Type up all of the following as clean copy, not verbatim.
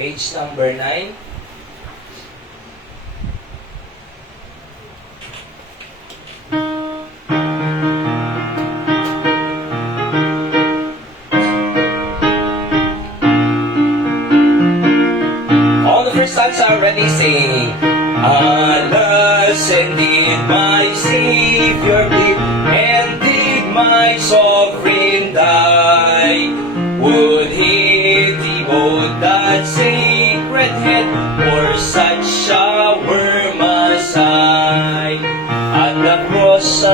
Page number 9. All the first stanza already sing. Alas, indeed my Savior did, and did my sovereign die. Would he devote that sacred head for such a worm as I? At the cross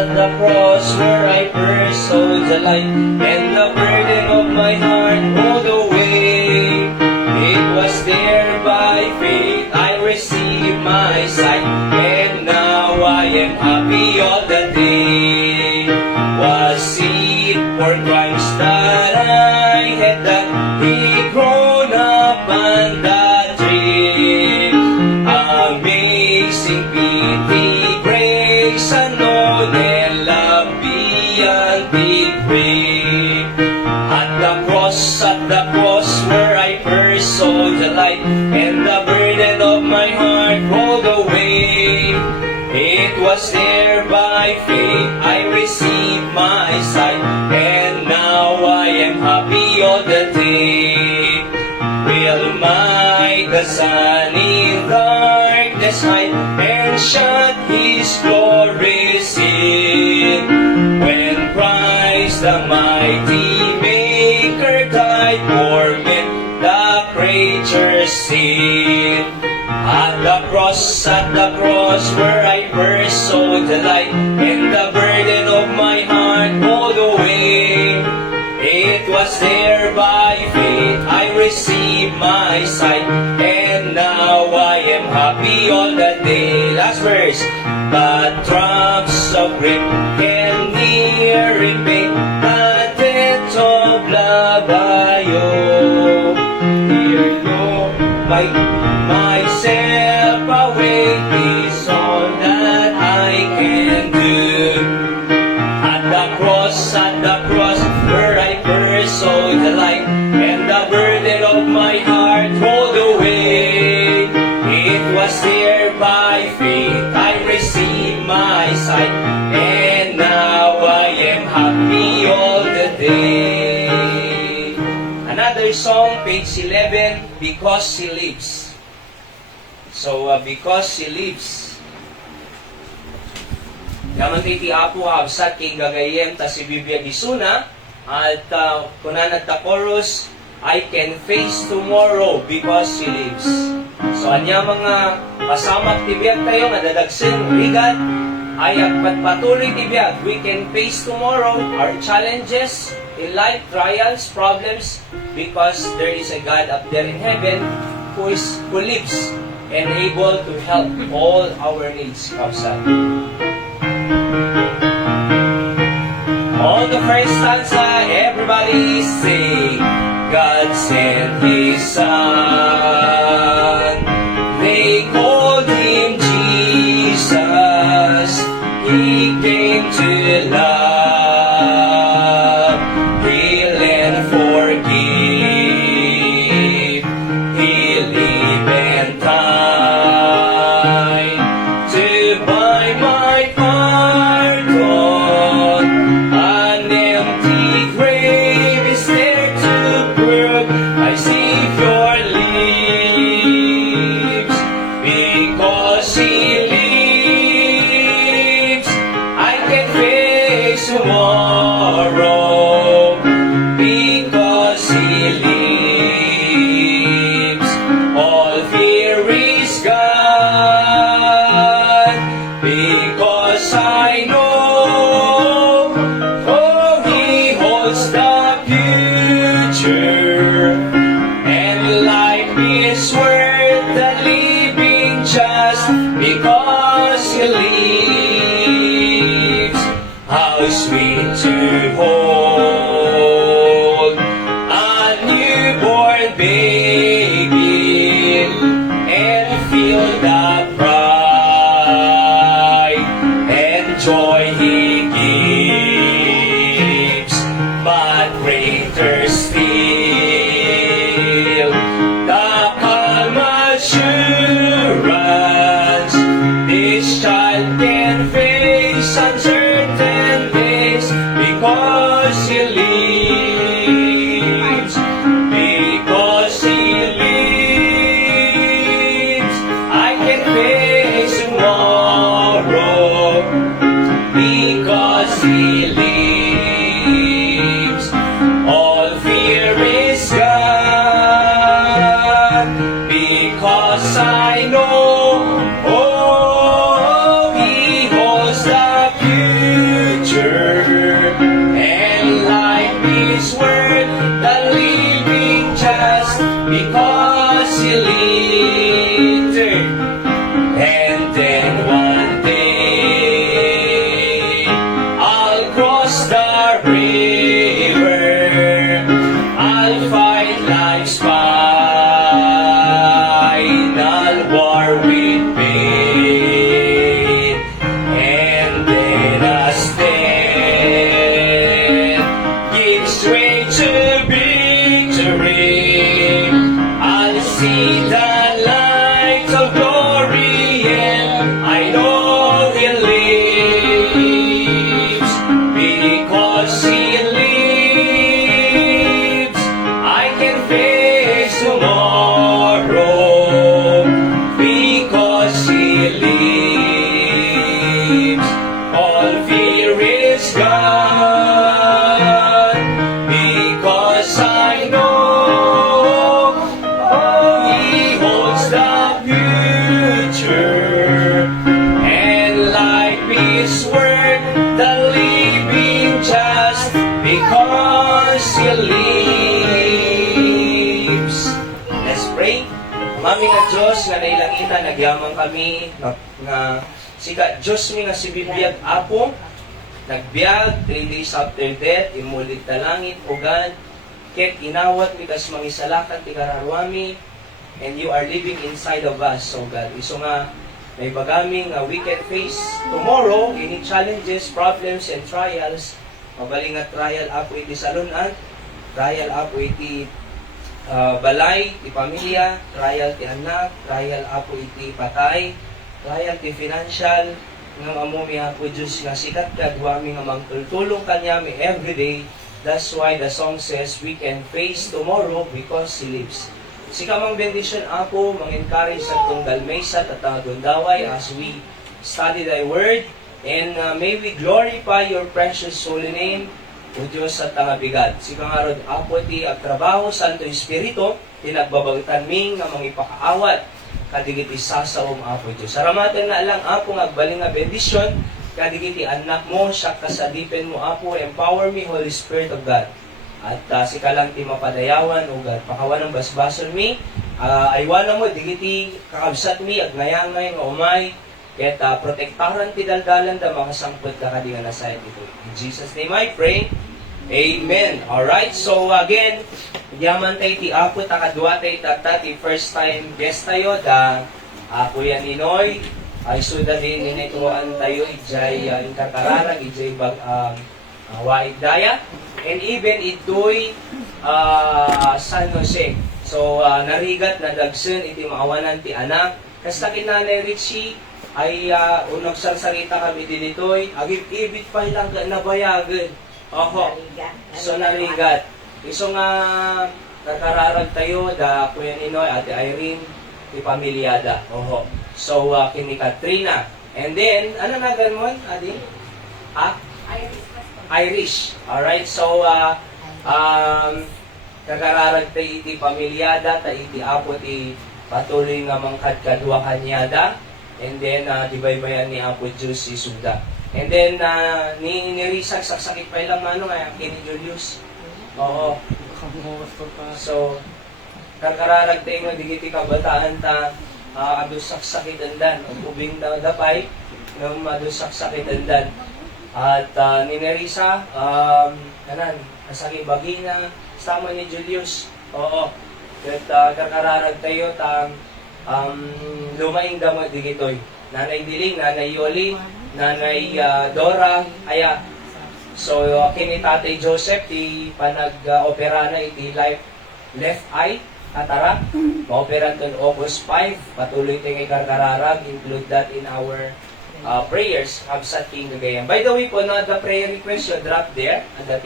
where I first saw the light, and the burden of my heart rolled away. It was there by faith I received my sight, and now I am happy all the day. Was it for crimes that I had done, He grown up on the tree? Amazing pity, grace unknown, and love beyond degree. At the cross where I first saw the light, and the burden of my heart rolled away. It was there by faith I received my sight, and now I am happy all the day. Will my the sun in darkness hide, and shut His glory seen? When Christ the mighty Maker died for men, the creature's sin. At the cross where I first saw the light, and the burden of my heart rolled away. It was there by faith I received my sight, and now I am happy all the day. Last verse. But drops of grief can near repay the debt of love I owe. Here go myself away is all that I can do. At the cross where I first saw the light, and the burden of my heart rolled away. It was there by faith I received my sight, and now I am happy all the day. Another song, page 11, Because He Lives. So, because He lives. Yaman ti apo habsat kay gagayem ta si Biblia Gisuna, at kunan at the chorus, I can face tomorrow because He lives. So, anya mga pasamak tibiyag tayo nga dadagsin rigat, ay patuloy tibiyag. We can face tomorrow our challenges in life, trials, problems, because there is a God up there in heaven who lives and able to help all our needs. Kapsat. On the first stanza, everybody sing. God sent His Son. They called Him Jesus. He came to love, heal and forgive. He lived and died to buy my pardon. An empty grave is there to prove my Savior lives. Because He lives, I can face tomorrow. Because He lives, all fear is gone. Because I know, oh, He holds the future, and life is worth the living just because He lives. How sweet to hold a newborn baby and feel the pride and joy He gives. But greater still, the lives. All fear is gone, because I know, oh, He holds the future, and life is worth the living just because He lives. And then one day I'll cross the river, I'll fight life's final war with pain, and then as death gives way to victory, I'll see the light of glory, and I know He lives. Because He lives, I can face tomorrow. Because He lives, all fear is gone. Because I know, oh, He holds the future, and life is worth the living just because He lives. Let's pray. Mami nga Diyos, nga nailangita, nagyamang kami, nga sika Diyos mi nga si bibiyag apo, nagbiag 3 days after death, imulit na langit, o God, ket inawat mi kas mangisalakan ti kararwami, and you are living inside of us, so God. Iso nga, may bagaming we can face tomorrow, any challenges, problems, and trials. Mabaling nga trial apo iti salunan, trial apo iti balay, ti pamilya, trial ti anak, trial apo iti patay, trial ti financial, nga amumi apo Diyos nga sikat kagwami nga mangtultulong kanyami everyday. That's why the song says, we can face tomorrow because He lives. Sika mang bendition apo, mang-encourage sa itong dalmesa at dundaway as we study Thy Word, and may we glorify Your precious holy name, O Diyos at bigat. Sika nga rod apo ti agtrabaho Santo Espiritu, tinagbabagtan ming nga mangipakaawat, kadigiti sasawom apo Diyos. Saramatan nga lang apo nga agbaling nga bendisyon, kadigiti anak mo, siya kasadipin mo apo, empower me Holy Spirit of God. At sika lang ti mapadayawan, O God, pakawan ng basbason mi, aywana mo, digiti kakabsat mi, agnayangay nga umay, ket protektaran ti daldalan da makasangpot ka kadingan na sa ito. In Jesus' name I pray. Amen. Alright, so again, yaman tayo ti apo, takadwa tayo tata, ti first time guest tayo, da Kuya Ninoy, ay suda din ninituan tayo, ijay inkakararag, ijay waig daya, and even ito'y San Jose. So, narigat na dagsun, iti maawanan ti anak, kasta kinanay Richie, ay unang sarita kami din ito'y, agib-ibit pa ilang nabayagan. Oho. So, narigat. Iso nga, nakararag tayo, da Kuya Ninoy, Ate Irene, ti pamilyada. Oho. So, kini Katrina. And then, ano na ganun, Adi? Irish. Alright, so, nakararag tayo iti pamilyada, tayo iti apo ti patuloy nga mangkadkadwa kanyada. And then, dibaybayan ni Apo Diyos si Suda. And then, nirisag, saksakit pa ilang mano nga, kini Julius. Oo. So, karkararag tayo nga, digiti kabataan ta, adus saksakit andan, ubing na dapay, ng adus saksakit andan. At ninirisa, nasakit bagina, sama ni Julius. Oo. At karkararag tayo, lumaing damot digitoy. Nanay Diling, Nanay Yoli, Nanay Dora, aya. So, kini Tatay Joseph, ti panag-opera na iti left eye, atara. Ma-opera ton August 5, patuloy tayo kay karkararag, include that in our prayers, Habsat King Gagayam. By the way po, no, the prayer request you drop there, at the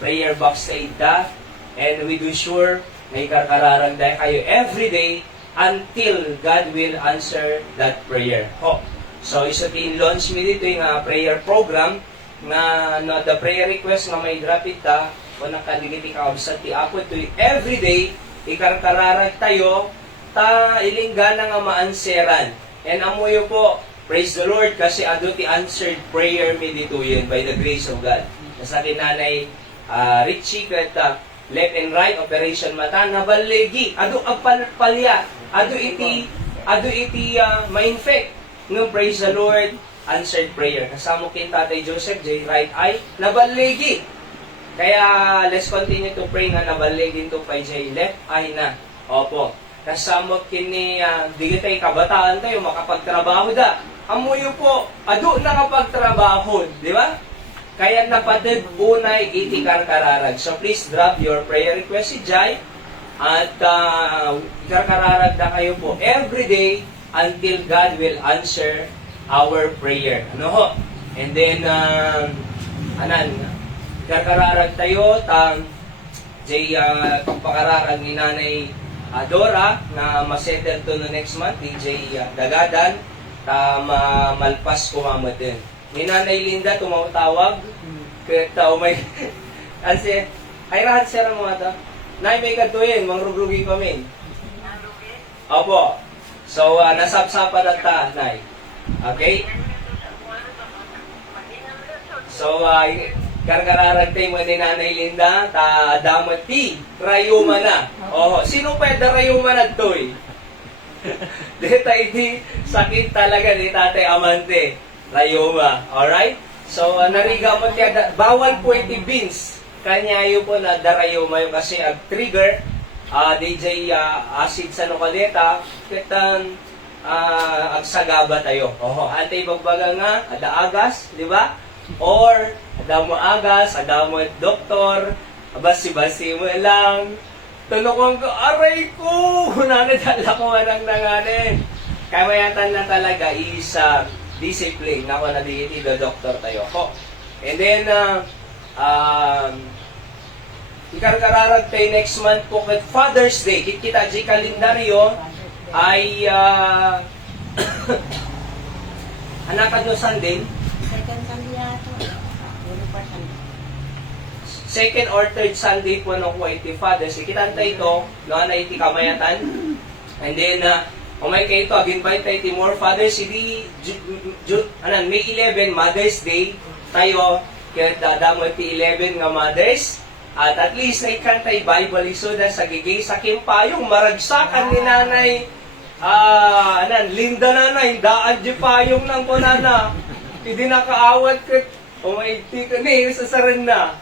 prayer box sa ita, and we do sure may karkararag dahil kayo every day, until God will answer that prayer. So, isa tin launch mi dito yung prayer program, nga the prayer request nga may drapit ta o nakadigiti ka sa ti Apo to every day ikarkararag tayo ta ilinggana nga maanseran. And amuyo po, praise the Lord kasi ado ti answered prayer mi dituyen by the grace of God. Nasa kinanay Richie kat left and right operation mata nabalegi ado agpalya ado iti ma-infect no, praise the Lord, answered prayer. Kasama kin Tatay Joseph, J. right eye, nabaligi. Kaya, let's continue to pray na nabaligin to kay J. left eye na. Opo. Kasama kin ni, di tay kabataan tayo, makapagtrabaho da. Amuyo po, ado nakapagtrabaho, di ba? Kaya napatid unay itikarkararag. So please drop your prayer request si Jai at ikarkararag na kayo po every day until God will answer our prayer. Ano ho? And then, karkararag tayo, jay pagpakararag ni Nanay Dora, na masettle to no next month, DJ Dagadan, malpas kumamot din. Ni Nanay Linda, tumawag, kaya may, anse, ay rahat sira mo ata, nay may katuyin, mangrugrugi kami. Opo. So, nasapsapan at ta, nay. Okay? So, karkararagtay mo ni Nanay Linda, damat ti, rayuma na. Oh, sino pwede rayuma na to'y? Dito iti sakit talaga ni Tatay Amante, rayuma. Alright? So, nariga mo tiya, bawal po iti beans. Kanya yun po na darayuma yun kasi trigger, DJ acid sa nukaleta, kitan agsagaba tayo. Oh, antay bagbaga nga, ada agas, di ba? Or, ada mo agas, ada mo doktor, basi-basi mo lang. Tulungan ko, aray ko! Nanadala ko manang nanganin. Kaya mayatan na talaga is discipline. Ako na di doktor tayo ko. And then, ikarkararag tayo next month po with Father's Day. Kita di kalendaryo ay anakan no Sunday? Second Sunday ato. Second or third Sunday po no po iti Father's Day. Kitanta ito, no na iti kamayatan. And then, umay kayo ito, invite tayo iti more fathers. Hindi, May 11, Mother's Day, tayo, kaya dadamo iti 11 nga mothers. At least, naikantay Bible isuda sa gigay sa kimpayong maragsakan ni Nanay Linda nanay, daan di payong ng kunana. Hindi nakaawat kat, umaiti ka ni, sasaran na.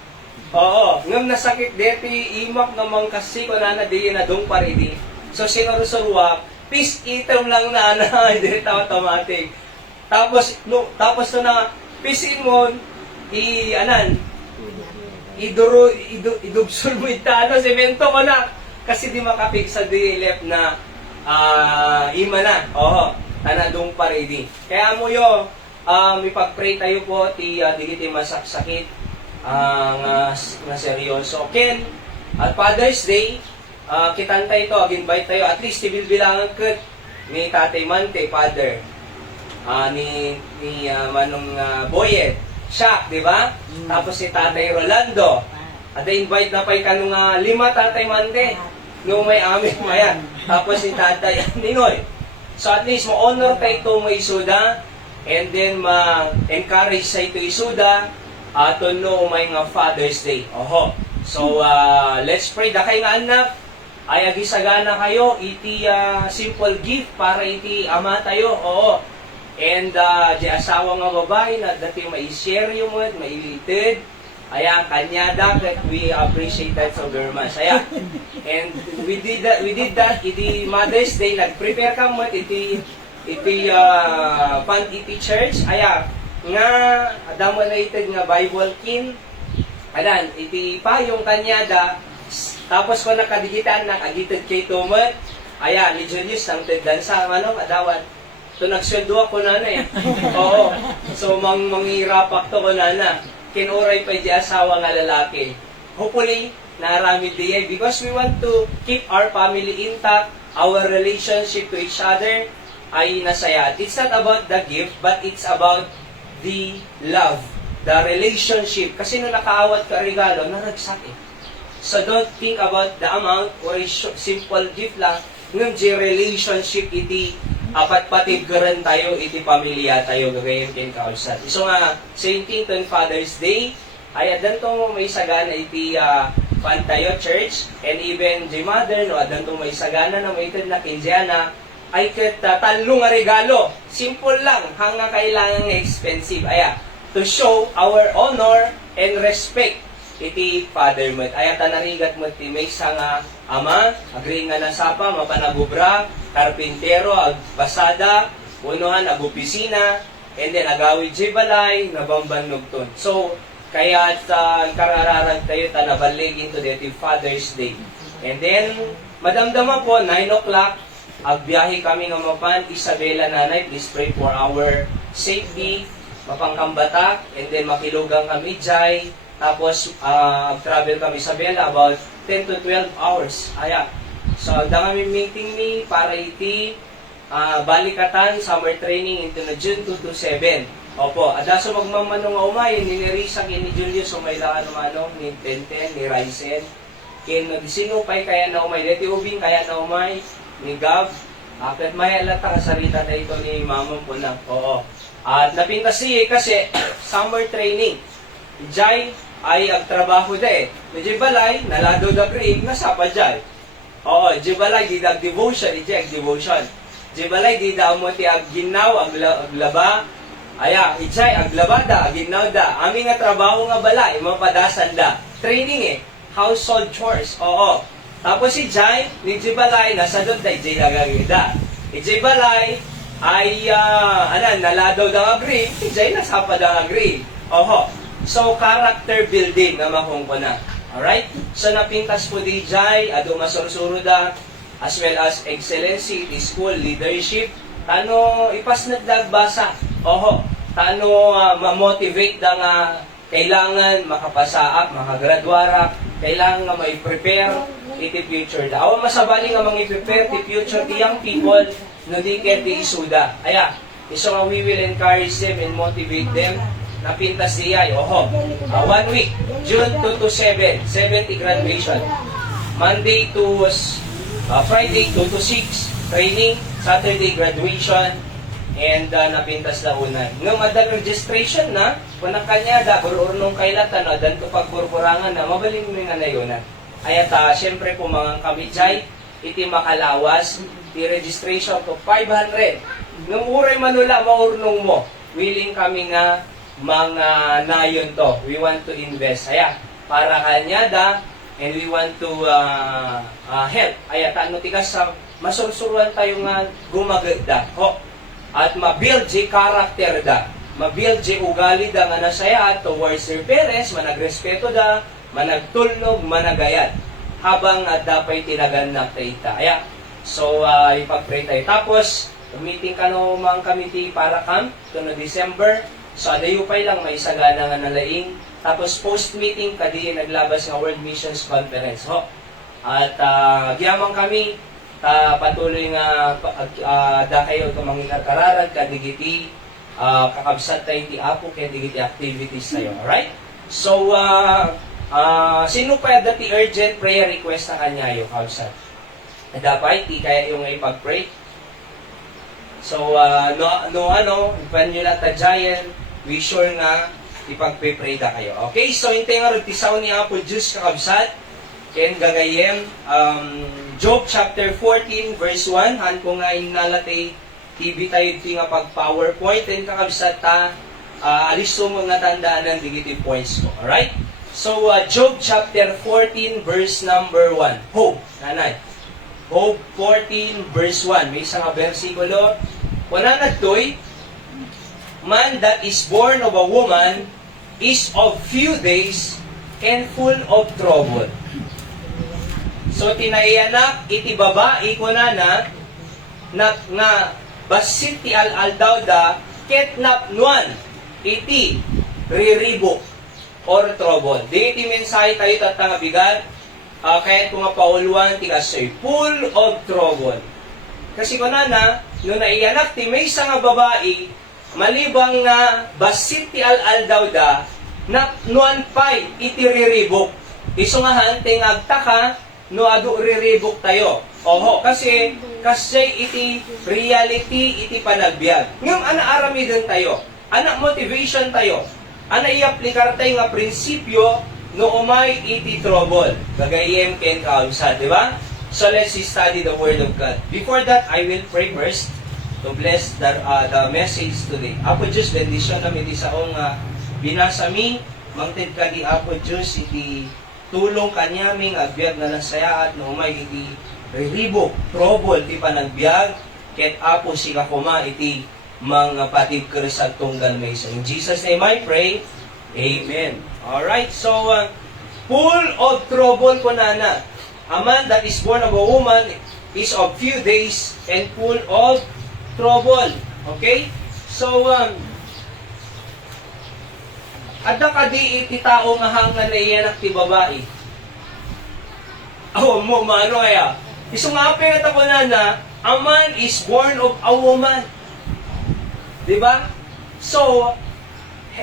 Oo, ngam nasakit deti, imak namang kasi kunana di na dong paridi. So, sinurusurwa, peace item lang nanay, hindi automatic. Tapos to na, peace imon, idubsul mo itano, semento mo na. Kasi di makapik sa di left na ima na. Oo, tanadong paridi. Kaya mo yo, ipag-pray tayo po, digiti masaksakit, na seryoso. Ken, at Father's Day, kitanta ito, invite tayo, at least ibilbilangan ka ni Tatay Mante, Father, ni Manong Boyet, Shaq, di ba? Tapos si Tatay Rolando. At invite na pa kanong 5 Tatay Mante. Nung may amin mayan. Tapos si Tatay Ninoy. So at least ma-honor tayo ito may isuda. And then ma-encourage sa ito isuda. To know may nga Father's Day. Oho. So let's pray. Dakay nga anak. Ay agisagana kayo. Iti simple gift para iti ama tayo. Oo. And di asawa nga babae na dati mai-share yung mga, mailitid. Ayan, kanyada, we appreciate that so very much. Ayan. And we did that, iti Mother's Day, nag-prepare ka mo, iti church. Ayan, nga, adamo na itid nga Bible kin. Ayan, iti pa yung kanyada, tapos ko nakadigitan, nakagitid kay Tumot. Ayan, ni Julius, ang dansa, adawat. So, nagsweldo ako na eh. Oo. So, manghirapak to ko na. Kinuray pa di asawa nga lalaki. Hopefully, narami diya because we want to keep our family intact, our relationship to each other ay nasaya. It's not about the gift, but it's about the love. the relationship. Kasi nung nakaawat ka regalo, naragsak eh. So don't think about the amount or simple gift lang. Nung relationship iti apat patibgaran tayo, iti pamilya tayo, gagayang kin kausat. So nga, same thing to Father's Day, ay adan to may sagana iti Pantayo Church, and even the mother, no, adan to may sagana na may itad na kinsyana, ay kat talong nga regalo. Simple lang, hanga kailangan expensive. Aya, to show our honor and respect iti father mo. Aya, tanarigat mo ti may nga ama, agree nga nasapa, mapanagubra, karpintero, agbasada, unuhan, agopisina, and then agawid jibalay, nabambanog ton. So, kaya karararag tayo tanabalig into the Father's Day. And then, madamdama po, 9 o'clock, agbiyahe kami ng mapan, Isabela nanay, please pray for our safety, mapangkambatak, and then makilugang kami, Jai, tapos travel kami sa Bella, about 10 to 12 hours. Aya, so dami meeting ni para iti balikatan, summer training into na June 2 to 7. Opo, adaso magmamanong nga umay, ni Nerissa, ni Julius, umaylaan naman ni Tenten, ni Ryzen, sinupay kaya na umay, deti ubing kaya na umay, ni Gab, at may alata kasarita na ito ni Mamong po na, oo. At napintas siya kasi, summer training, Jai ay agtrabaho da eh. Medyo balay, nalado da break, nasapa Jai. Oo, Jibalay, di da devotion, ijay devotion. Jibalay, di da mo ti agginaw, aglaba, aya, ijay, aglabada, aginaw da. Aming nga trabaho nga bala, mapadasan da. Training eh, household chores, oo. Tapos si Jai, ni Jibalay, nasa doon da, ijay nagagida. Ijay Balay, ay, naladaw da nga green, ijay nasapa da nga green. Oho. So, character building na mahong ko na. Alright? So, napintas po di Jai, ado masursuro da, as well as excellency, di school, leadership, tano ipas nagdagbasa. Oho, tano ma-motivate da nga kailangan makapasaak, makagraduara, kailangan nga mai-prepare iti future da. Awa masabali nga mang-prepare ti future ti young people no di ket ti isuda. Aya, iso nga we will encourage them and motivate them. Napintas diya, oho. 1 week, June 2 to 7, 70 graduation. Monday to Friday 2 to 6, training. Saturday graduation. And napintas na unan. Ngam adang registration na, kunang kanya da, ururnong kailatan, adan to pagburburangan na, mabaling mo nga na yun na. Ayat, syempre po mga kamijay, iti makalawas, di registration to 500. Ngam uray manula, maurnong mo. Willing kami nga mga nayon to. We want to invest. Aya, para kanya da, and we want to help. Aya, taano tigas sa masursuruan tayo nga gumaganda. Ho. At ma-build di character da. Ma-build di ugali da nga nasaya towards their parents, managrespeto da, managtulnog, managayat. Habang dapay tinaganak tayo ita. Aya, so ipag-pray tayo. Tapos, meeting ka no mga committee para camp, to no December. So, adayupay lang, may sagana nga nalaing. Tapos, post-meeting, kadi naglabas ng World Missions Conference. Ho. At, giyamang kami, patuloy nga, da kayo itong mga kararag, kadigiti, kakabsat tayo ti apo, kadigiti activities tayo. Alright? So, sino pa dati urgent prayer request na kanya yung kabsat? Dapat, di kaya yung ipag-pray. So, ipan nyo lang tajayan, we sure nga, ipag-pray da kayo. Okay, so hintay nga rin, tisaw ni Apple Juice kakabsat, ken gagayem, Job chapter 14, verse 1, han ko nga inalatay, TV tayo ito nga pag-PowerPoint, and kakabsat ta, alisto mo nga tandaan ng negative points ko. Alright? So, Job chapter 14, verse number 1. Hope, nanay. Job 14 verse 1. May isang versikulo. Wala na to'y, man that is born of a woman is of few days and full of trouble. So, tinaiyanak, iti babae ko na nga basit ti al-aldaw da, ketnap nuan, iti riribok or trouble. Di iti mensahe tayo tatanga bigat, kaya ito nga pauluan, tigasoy, full of trouble. Kasi ko nung naiyanak, ti may isa nga babae, malibang nga basit ti al-aldaw da, na nuan pay itiriribok. Iso nga hanteng agtaka, no adu riribok tayo. Oho, kasi iti reality, iti panagbiag. Ngam ana aramidon tayo, ana motivation tayo, ana i-aplikar tayo nga prinsipyo, no umay iti trouble. Gagayem ken kaunsa, di ba? So let's study the Word of God. Before that, I will pray first to bless the message today. Apo Diyos, bendisyon namin di sa binasa mi, mangtid ka di Apo Diyos, iti tulong kanyaming agbyag na nasayaat, no umay iti ribok, trouble, ti panagbiag, ket Apo si kakuma iti mga patib keresag tunggal may isa. In Jesus' name I pray, Amen. Alright, so full of trouble po nana. A man that is born of a woman is of few days and full of trouble. Okay? So, adda kadi iti tao nga hangan na iyan at ti babae. Aw mo, maano kaya? Isungapin at ako na, a man is born of a woman. Diba? So,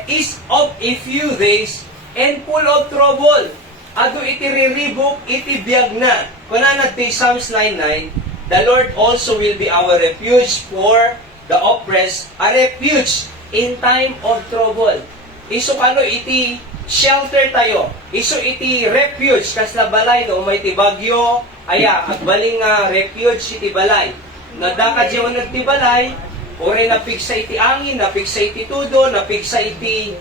is of a few days and full of trouble. Ado iti riribok, iti biyag na. Kunanad ti Psalms 9:9, the Lord also will be our refuge for the oppressed, a refuge in time of trouble. Iso kano iti shelter tayo. Iso iti refuge, kas na balay no, may ti bagyo, aya, agbaling refuge iti balay. Nadaka diyon nagti balay, ore napigsa iti angin, napigsa iti tudo, napigsa iti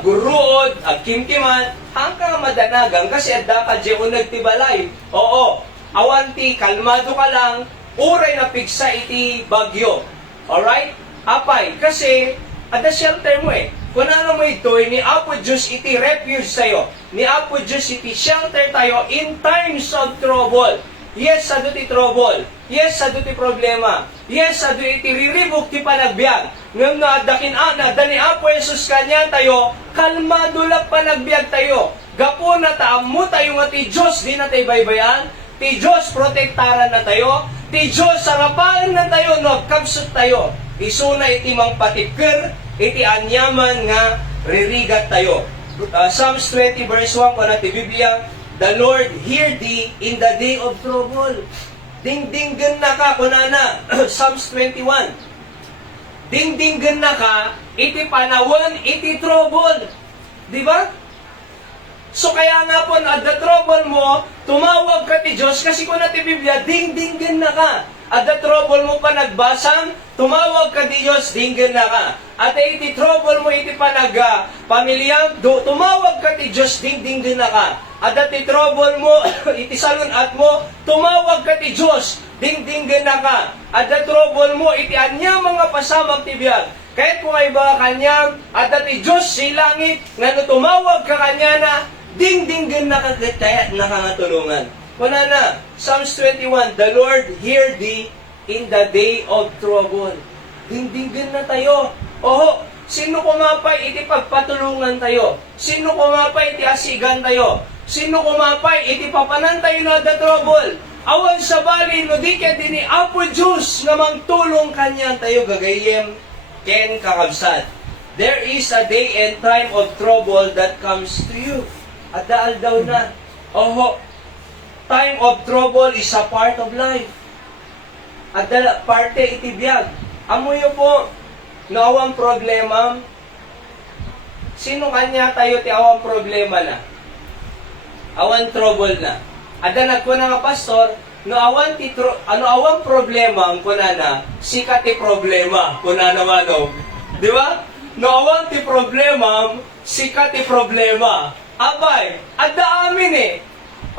buruod, agkimkiman, hanggang madanagang kasi adda ka diyon nagtibalay. Oo, awanti, kalmado ka lang, uray na pigsa iti bagyo. Alright? Apay, kasi adda shelter mo eh. Kung ano mo ito, ni Apo Diyos iti refuge tayo. Ni Apo Diyos iti shelter tayo in times of trouble. Yes, sa ti trouble. Yes, sa ti problema. Yes, sa iti riribok ti panagbiag. Ngam na dakin ana, dani Apo Jesus kanyan tayo, kalmado lang panagbiag tayo. Gapo na taammo tayo nga ti Diyos, di na tayo baybayan. Ti Diyos, protektaran na tayo. Ti Diyos, sarapahan na tayo, no, kabsot tayo. Isuna iti mang patipker, iti anyaman nga ririgat tayo. Psalms 20 verse 1 ko na ti Biblia, the Lord hear thee in the day of trouble. Dingdinggan na ka, kunana, Psalms 21. Dingdinggan na ka, iti panawan, iti trouble. Di ba? So kaya nga po, at the trouble mo, tumawag ka ti Diyos, kasi kung na ti Biblia, dingdinggan na ka. At the trouble mo pa nagbasang, tumawag ka ti Diyos, dinggan na ka. At iti trouble mo, iti pamilya, tumawag ka ti Diyos, dingdinggan na ka. At iti trouble mo, iti salunat mo, tumawag ka ti Diyos, dingdinggan na ka. At the trouble mo, iti anya mga pasamag ti biyag. Kahit kung ay ba kanyang, at iti Diyos si langit, nga no tumawag ka kanya na, dingdinggan na ka, kaya nakangatulungan. Kuna na, Psalms 21, the Lord hear thee in the day of trouble. Dingdinggan na tayo. Oho, sino kumapay, iti pagpatulungan tayo. Sino kumapay, iti asigan tayo. Sino kumapay, iti papanan tayo na the trouble. Awan sa bali, no di ka din ni Apo Diyos na mangtulong kanya tayo gagayem ken kakabsat. There is a day and time of trouble that comes to you. At daal daw na. Oho, time of trouble is a part of life. At parte iti biyag. Amoy po, no awang problema. Sino kanya tayo ti awang problema na? Awan trouble na. Ada nagkuna nga pastor, no awan awang problema ang kuna na, sika ti problema, kuna naman no. Di ba? No awan ti problema, sika ti problema. Abay, ada amin eh.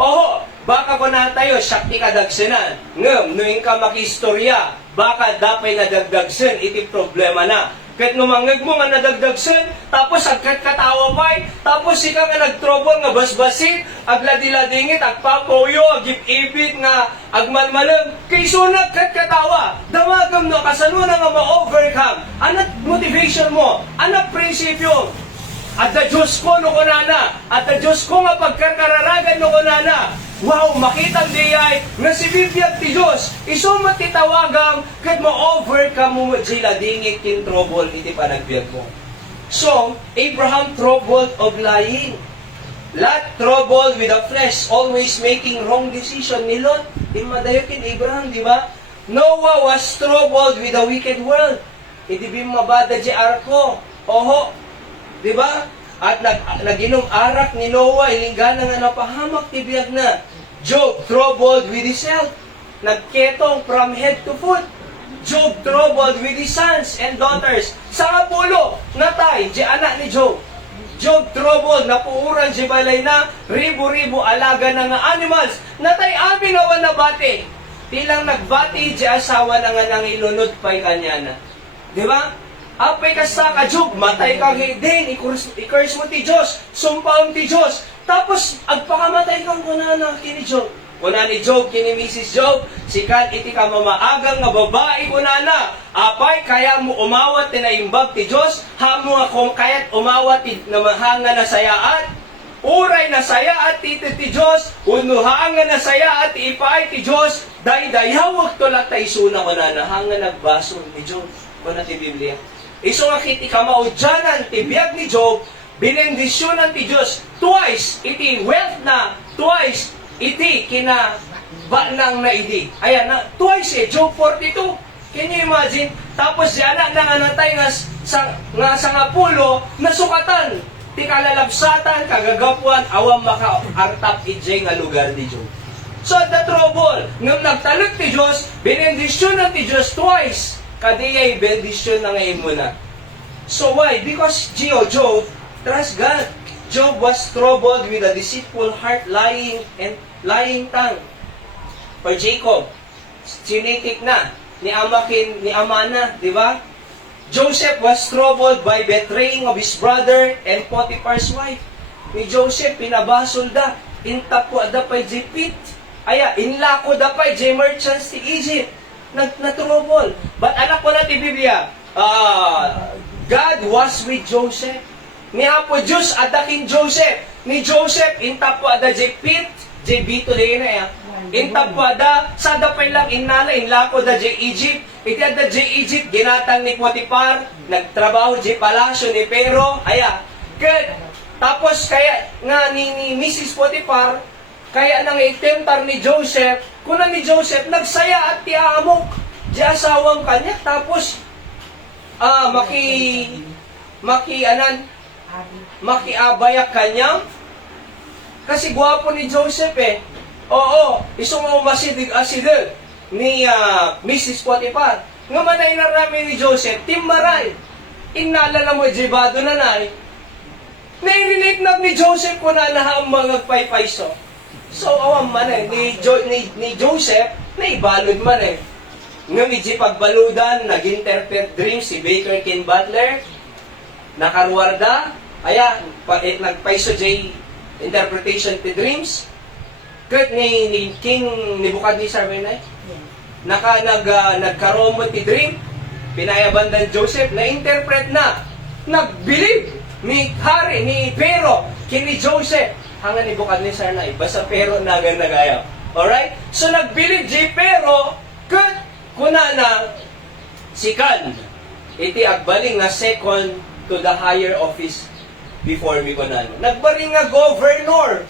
Oho, baka kuna tayo, sakti kadagsenan. Ngem, nuing ka makistorya, baka dapay nadagdagsen, iti problema na. Kahit numangag mo nga nadagdagsen, tapos agkat katawa pa'y, tapos ika nga nagtrobol nga basbasit, agladiladingit, agpapoyo, agip-ipit nga agmalmalam, kay sunag kat katawa, damagam no, kasano na nga ma-overcome, anak motivation mo, anak prinsipyo, At the Diyos ko no kunana, at the Diyos ko nga pagkakararagan no kunana. Wow, makita diyay nga si bibiyag ti Diyos. Iso matitawagam kad mo-overcome mo sila dingit kin trouble iti panagbiag mo. So, Abraham troubled of lying. Lot troubled with the flesh, always making wrong decision. Ni Lot, imadayo kin Abraham, di ba? Noah was troubled with the wicked world. Hindi bim mabada di arko. Oho, di ba? At naginom arak ni Noah, ilinggana nga napahamak ti biyag na. Job troubled with his health. Nagketong from head to foot. Job troubled with his sons and daughters. Sa apulo, natay, di anak ni Job. Job troubled, napuuran di balay na, ribu-ribu alaga na nga animals. Natay aming awan na bati. Tilang nagbati, di asawa na nga nang ilunod pa'y kanya na. Di ba? Apay ka sa ka, Job, matay ka din, i-curse mo ti Diyos, sumpaon ti Diyos. Tapos, agpakamatay kang kunana kini Job. Kuna ni Job, kini Mrs. Job, sikan iti ka mamaagang nga babae kunana. Apay, kaya mo umawat ti naimbag ti Diyos, hamo ako kaya't umawat ti namahanga na sayaan. Uray na saya at ti Diyos, unuhanga na saya at ipaay ti Diyos, daydayawag tulak ta isuna kunana, hanga nagbaso ni Job. Kuna ti Biblia. Iso nga kiti kamaudyanan ti biyag ni Job, binendisyonan ti Diyos twice iti wealth na, twice iti kina banang na iti. Ayan na, twice Job 42. Can you imagine? Tapos si anak na nga natay nga sangapulo, nasukatan. Ti kalalabsatan, kagagapuan, awang maka-artap ijay nga lugar ni Job. So the trouble, nung nagtalog ti Diyos, binendisyonan ti Diyos twice. Kadiyay bendisyon na ngayon muna. So why? Because Job trust God. Job was troubled with a deceitful heart, lying tongue. For Jacob, sinitik na ni ama na, di ba? Joseph was troubled by betraying of his brother and Potiphar's wife. Ni Joseph pinabasol da, intapo da pa'y jipit. Aya, inlako da pa'y jay merchants ti Egypt. Nag-trouble. But anak ko na ti Biblia, God was with Joseph. Ni Apo Diyos adakin Joseph. Ni Joseph, intapo ada jay pit, jay bito de na ya. Intapo ada, sada pa lang inala, inlako da jay Egypt. Iti ada jay Egypt, ginatang ni Potiphar, nagtrabaho jay palasyo ni Pero, aya, good. Tapos kaya nga ni Mrs. Potiphar, kaya nang itemptar ni Joseph, kuna ni Joseph, nagsaya at tiamok. Di asawang kanya, tapos, makiabayak kanya. Kasi gwapo ni Joseph eh. Oo, isong umasidig asidig ni Mrs. Potiphar. Nga manay na rami ni Joseph, timmaray. Inala na mo, jibado na nai. Nai-relate na ni Joseph ko na nahang mga paypayso. So, awam man eh, ni Joseph, naibalod man eh. Nga medyo pagbaludan, nag-interpret dreams si Baker King Butler, nakaruwarda, aya, nagpaiso jay interpretation ti dreams, kahit ni King Nebuchadnezzar na nagkaromot ti dream, pinayabandan Joseph, na-interpret na, nag-believe ni Hari, ni Pero, kini Joseph, hanga ni Nebuchadnezzar na basta Pero nagan nagaya. Alright? So nagbilid di Pero kuna na sikan iti agbaling nga second to the higher office before me kunan. Nagbaring nga governor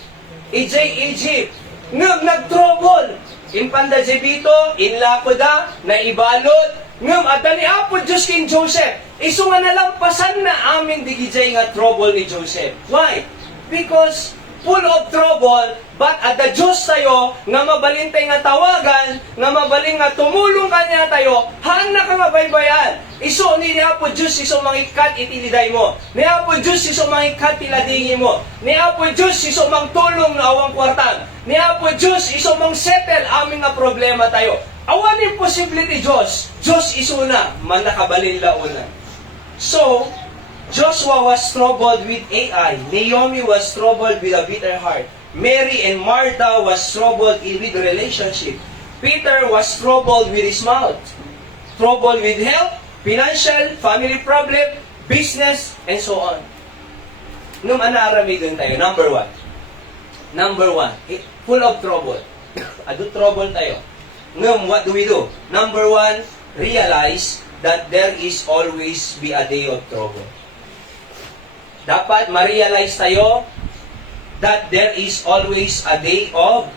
Egypt. Nagtrouble. Impanda jebito, inlakoda, naibalot. Ngam at ni Apo Diyos king Joseph. Iso nga nalampasan na aming digijay nga trouble ni Joseph. Why? Because full of trouble, but at the Diyos tayo, nga mabalintay nga tawagan, nga mabaling nga tumulong kanya tayo, hana ka nga baybayan. Iso ni Apo Diyos, iso mangikat itiliday mo. Ni Apo Diyos, iso mangikat tiladingi mo. Ni Apo Diyos, iso mang tulong na awang kwartan. Ni Apo Diyos, iso mang settle aming nga problema tayo. Awan imposibility Diyos. Diyos iso na, man nakabalin launa. So, Joshua was troubled with AI. Naomi was troubled with a bitter heart. Mary and Martha was troubled with relationship. Peter was troubled with his mouth. Troubled with health, financial, family problem, business, and so on. Nung anaramidon tayo, number one. Number one, full of trouble. Ado trouble tayo. Ngam, what do we do? Number one, realize that there is always be a day of trouble. Dapat ma-realize tayo that there is always a day of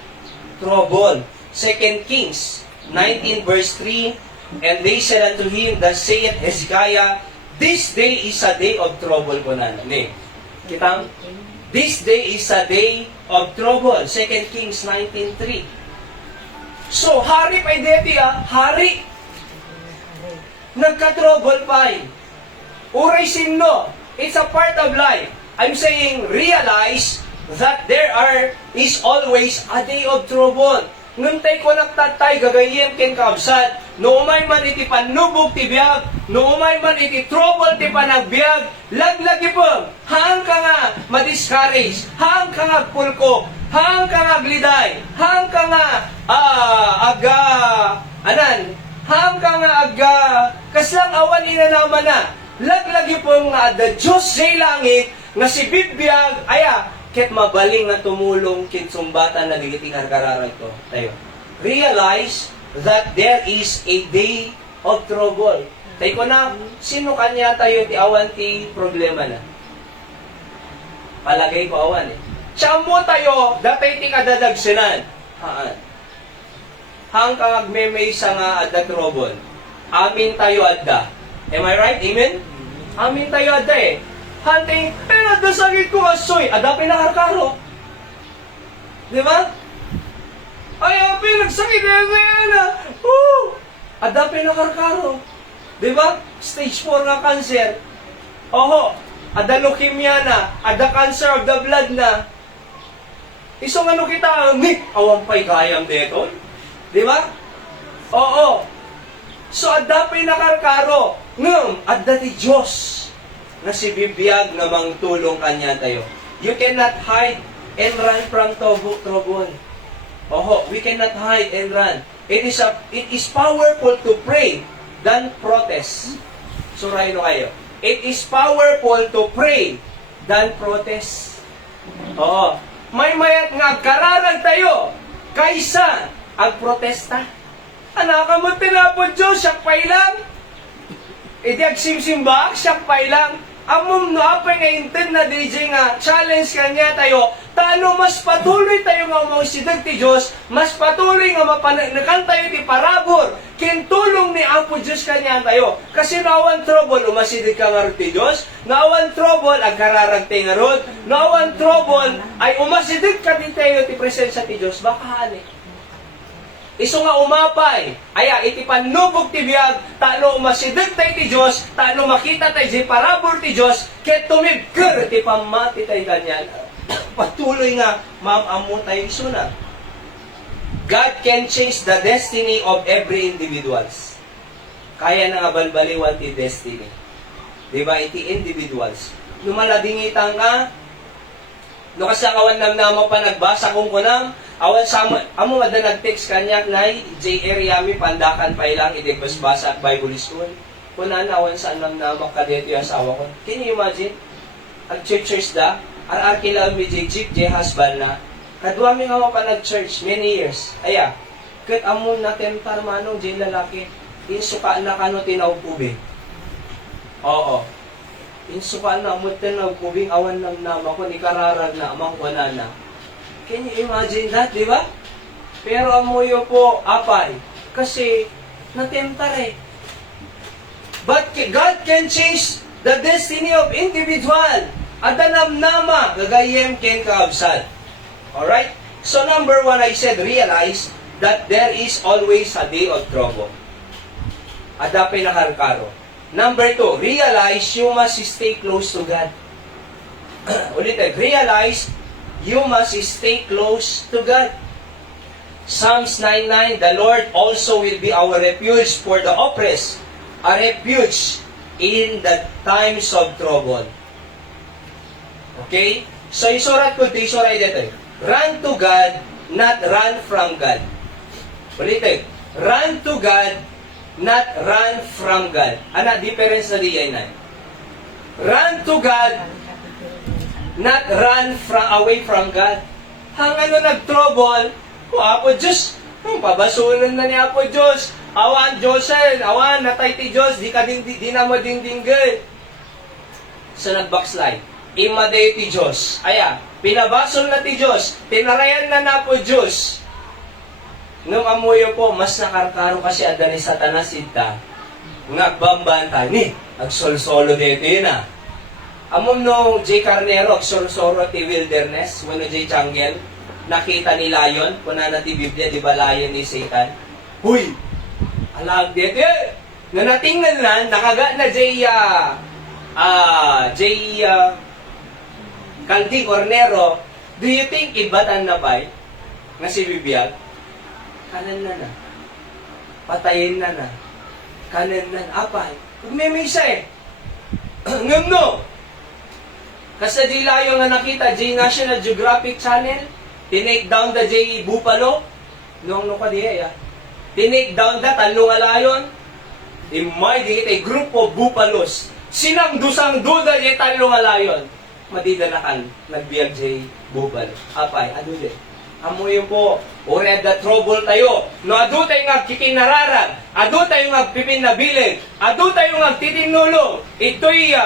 trouble. 2 Kings 19 verse 3, and they said unto him, thus saith Hezekiah, this day is a day of trouble po na. Kitang? This day is a day of trouble. 2 Kings 19:3. So, hari pa hindi hari. Nagka-trouble pa Uray sinno. It's a part of life. I'm saying, realize that there is always a day of trouble. Nuntay ko nagtatay, gagayem ken kaabsat. No umay man iti panubog ti biyag. No umay man iti trouble ti panagbiag. Laglagi po. Haang ka nga ma-discourage. Haang ka nga pulko. Haang ka nga gliday. Haang ka nga haang ka nga kaslang awan inanaman na. Laglagi po nga the Diyos say langit nga si bibiyag ket mabaling nga tumulong ket sumbatan na digiti karkararag to tayo. Realize that there is a day of trouble. Tayo ko na, sino kanya tayo ti awan ti problema na? Palagay ko awan Siyamo tayo, datay ti kadadagsinan. Haan. Hang kang agmemay sa nga adda trouble. Amin tayo adda. Am I right? Amen? Amin tayo adda Hunting, adda sakit ko asoy. Adda pinakarkaro. Di ba? Pinagsakit na. Adda pinakarkaro. Di ba? Stage 4 nga cancer. Adda leukemia na. Adda cancer of the blood na. Isong kita, awang pa'y kayang deton. Di ba? So, adda pinakarkaro. Adda ti Diyos na si bibiyag na mangtulong kanya tayo. You cannot hide and run from trouble. We cannot hide and run. It is powerful to pray than protest. Suray no kayo. It is powerful to pray than protest. May mayat nga kararag tayo kaysa ang protesta. Anaka mo tinapod Diyos, siyak pay lang. Agsimsimbak, siyak pay lang. Amom no apay nga intin na DJ nga challenge kanya tayo. Tano mas patuloy tayo nga mausidag ti Diyos, mas patuloy nga mapanakan tayo ti parabor. Kintulong ni Apo Diyos kanya tayo. Kasi nawan trouble, umasidig ka nga ti Diyos. Nawan trouble, agkararag tayo nga rod. Nawan trouble, ay umasidig ka ti tayo ti presensya ti Diyos. Baka iso nga umapay, iti panubog ti biyag, tano umasidag tayo ti Diyos, tano makita tayo di parabor ti Diyos, ket tumibker ti pamati tayo ganyan. Patuloy nga, mamamu tayo iso na. God can change the destiny of every individuals. Kaya na nga balbaliwan ti destiny. Diba? Iti individuals. Numaladingitan ka, no kasakawan namnama pa nagbasa kung kunam, awan sama, amo mada nag-text kanyak na J.R. Yami pandakan pa ilang basa at Bible School. Kunan awan saan namnama kadeto yung asawa ko. Can you imagine? Ang church da, ar kila mi J. husband na, kadwa mi nga pa nag-church many years. Kat amo na tentar manong J lalaki, insuka na kano tinawpubi. Insuka na mo tinawpubing awan namnama ko, ni kararag na amang na. Can you imagine that, di ba? Pero amuyo po, apay. Kasi, natemtar But God can change the destiny of individual. At namnama, gagayem ken kaabsad. Alright? So number 1, I said, realize that there is always a day of trouble. Ada pinakarkaro. Number 2, realize you must stay close to God. Ulitin, realize you must stay close to God. Psalms 9:9, the Lord also will be our refuge for the oppressed, a refuge in the times of trouble. Okay? So, isurat ko dito, run to God, not run from God. Ulitin, run to God, not run from God. Ano, difference na diyan na. Run to God, not run away from God. Hang ano nag-trouble, o Apo Diyos, pabasunan na ni Apo Diyos. Awan Diyosen, awan natay ti Diyos, di na mo dingdinggan. So nag-backslide. Imaday ti Diyos. Aya, pinabasol na ti Diyos, tinarayan na po Diyos. Nung amuyo po, mas nakarkaro kasi ada ni Satanas ita. Ngagbambantay ni, agsolsolo dito yun ah. Amom no J. Carnero, agsolsolo ti wilderness, wano J. Changgel, nakita ni Lion, kuna na ti Biblia, di ba Lion ni Satan? Huy! Alag dito eh! Nanatingnan na, nakaga na Kaldi Cornero, do you think ibatan na ba nga si Bibiyag? Kanan na na. Patayin na na. Kanan na na. Apay. Magmemisa eh. Ngam no. Kasi di layo nga nakita, J National Geographic Channel, tinake down the J Buffalo, noong no ka diya, tinake down that, talo nga layon, imay di kita, group of buffaloes, sinang dusang duda di talo nga layon, madidanakan, nagbiyag J Buffalo. Apay, ado di. Amo yun po, ore da trouble tayo. No, ado tayo nga kikinararag, ado tayo nga pipinabilig, ado tayo nga titinulong. Ito'y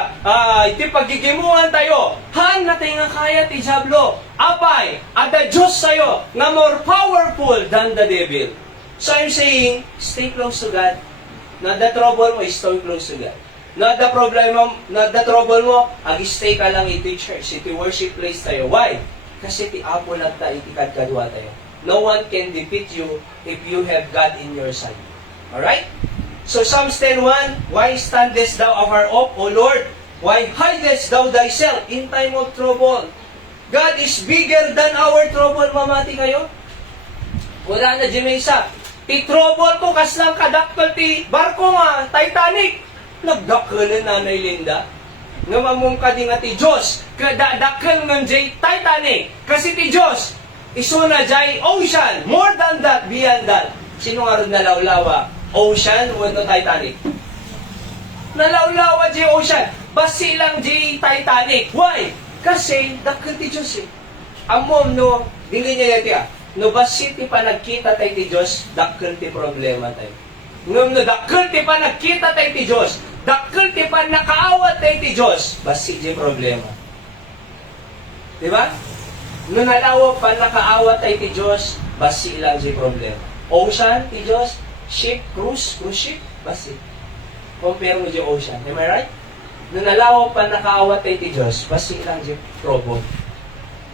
pagigimuhan tayo. Han na tayo nga kaya ti Diablo. Apay, at the Diyos tayo nga more powerful than the devil. So I'm saying, stay close to God. Not the trouble mo, stay close to God. Not the problem mo, not the trouble mo, ag-stay ka lang iti church, iti worship place tayo. Why? Kasi ti Apo lang ta, iti kadkadwa tayo. No one can defeat you if you have God in your side. Alright? So Psalms 10:1, why standest thou afar off, O Lord? Why hidest thou thyself in time of trouble? God is bigger than our trouble. Mamati kayo? Wala na Jemesa. Ti trouble ko kaslang kadakkel ti barko nga, Titanic. Nagdakkel na Nanay Linda. Nga mamungka di nga ti Diyos, kadadakkel ng J Titanic. Kasi ti Diyos, isuna J ocean, more than that, beyond that. Sino nga rin nalawlawa? Ocean, wano Titanic? Nalawlawa J ocean, basi lang J Titanic. Why? Kasi, dakkel ti Diyos eh. Amom no, dili niya yati no basi ti pa nagkita tayo ti Diyos, dakkel ti problema tayo. Ngam no, dakkel ti pa nagkita tayo ti Diyos, dakkel ti pa nakaawat tayo ti Diyos, basi di problema. Diba? No nalawa pa nakaawat tayo ti Diyos, basi lang di problema. Ocean ti Diyos, ship, cruise ship, basi. Compare mo di ocean. Am I right? No nalawa pa nakaawat tayo ti Diyos, basi lang di trouble.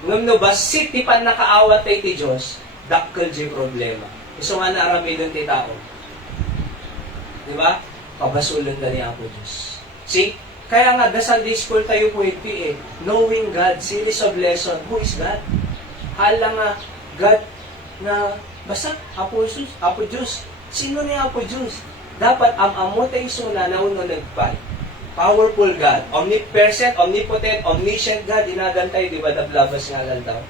Ngam no basi ti pa nakaawat tayo ti Diyos, dakkel di problema. Iso nga naarami doon ti tao. Diba? Pabasulan ka ni Apo Diyos. See? Kaya nga, the Sunday school tayo po ito eh. Knowing God, series of lesson. Who is God? Hala nga, God na, basta, Apo Diyos. Sino ni Apo Diyos? Dapat ang amo tayo suna na uno nagpay. Powerful God. Omnipresent, omnipotent, omniscient God. Inagan tayo, di ba? Nablabas nga lang daw.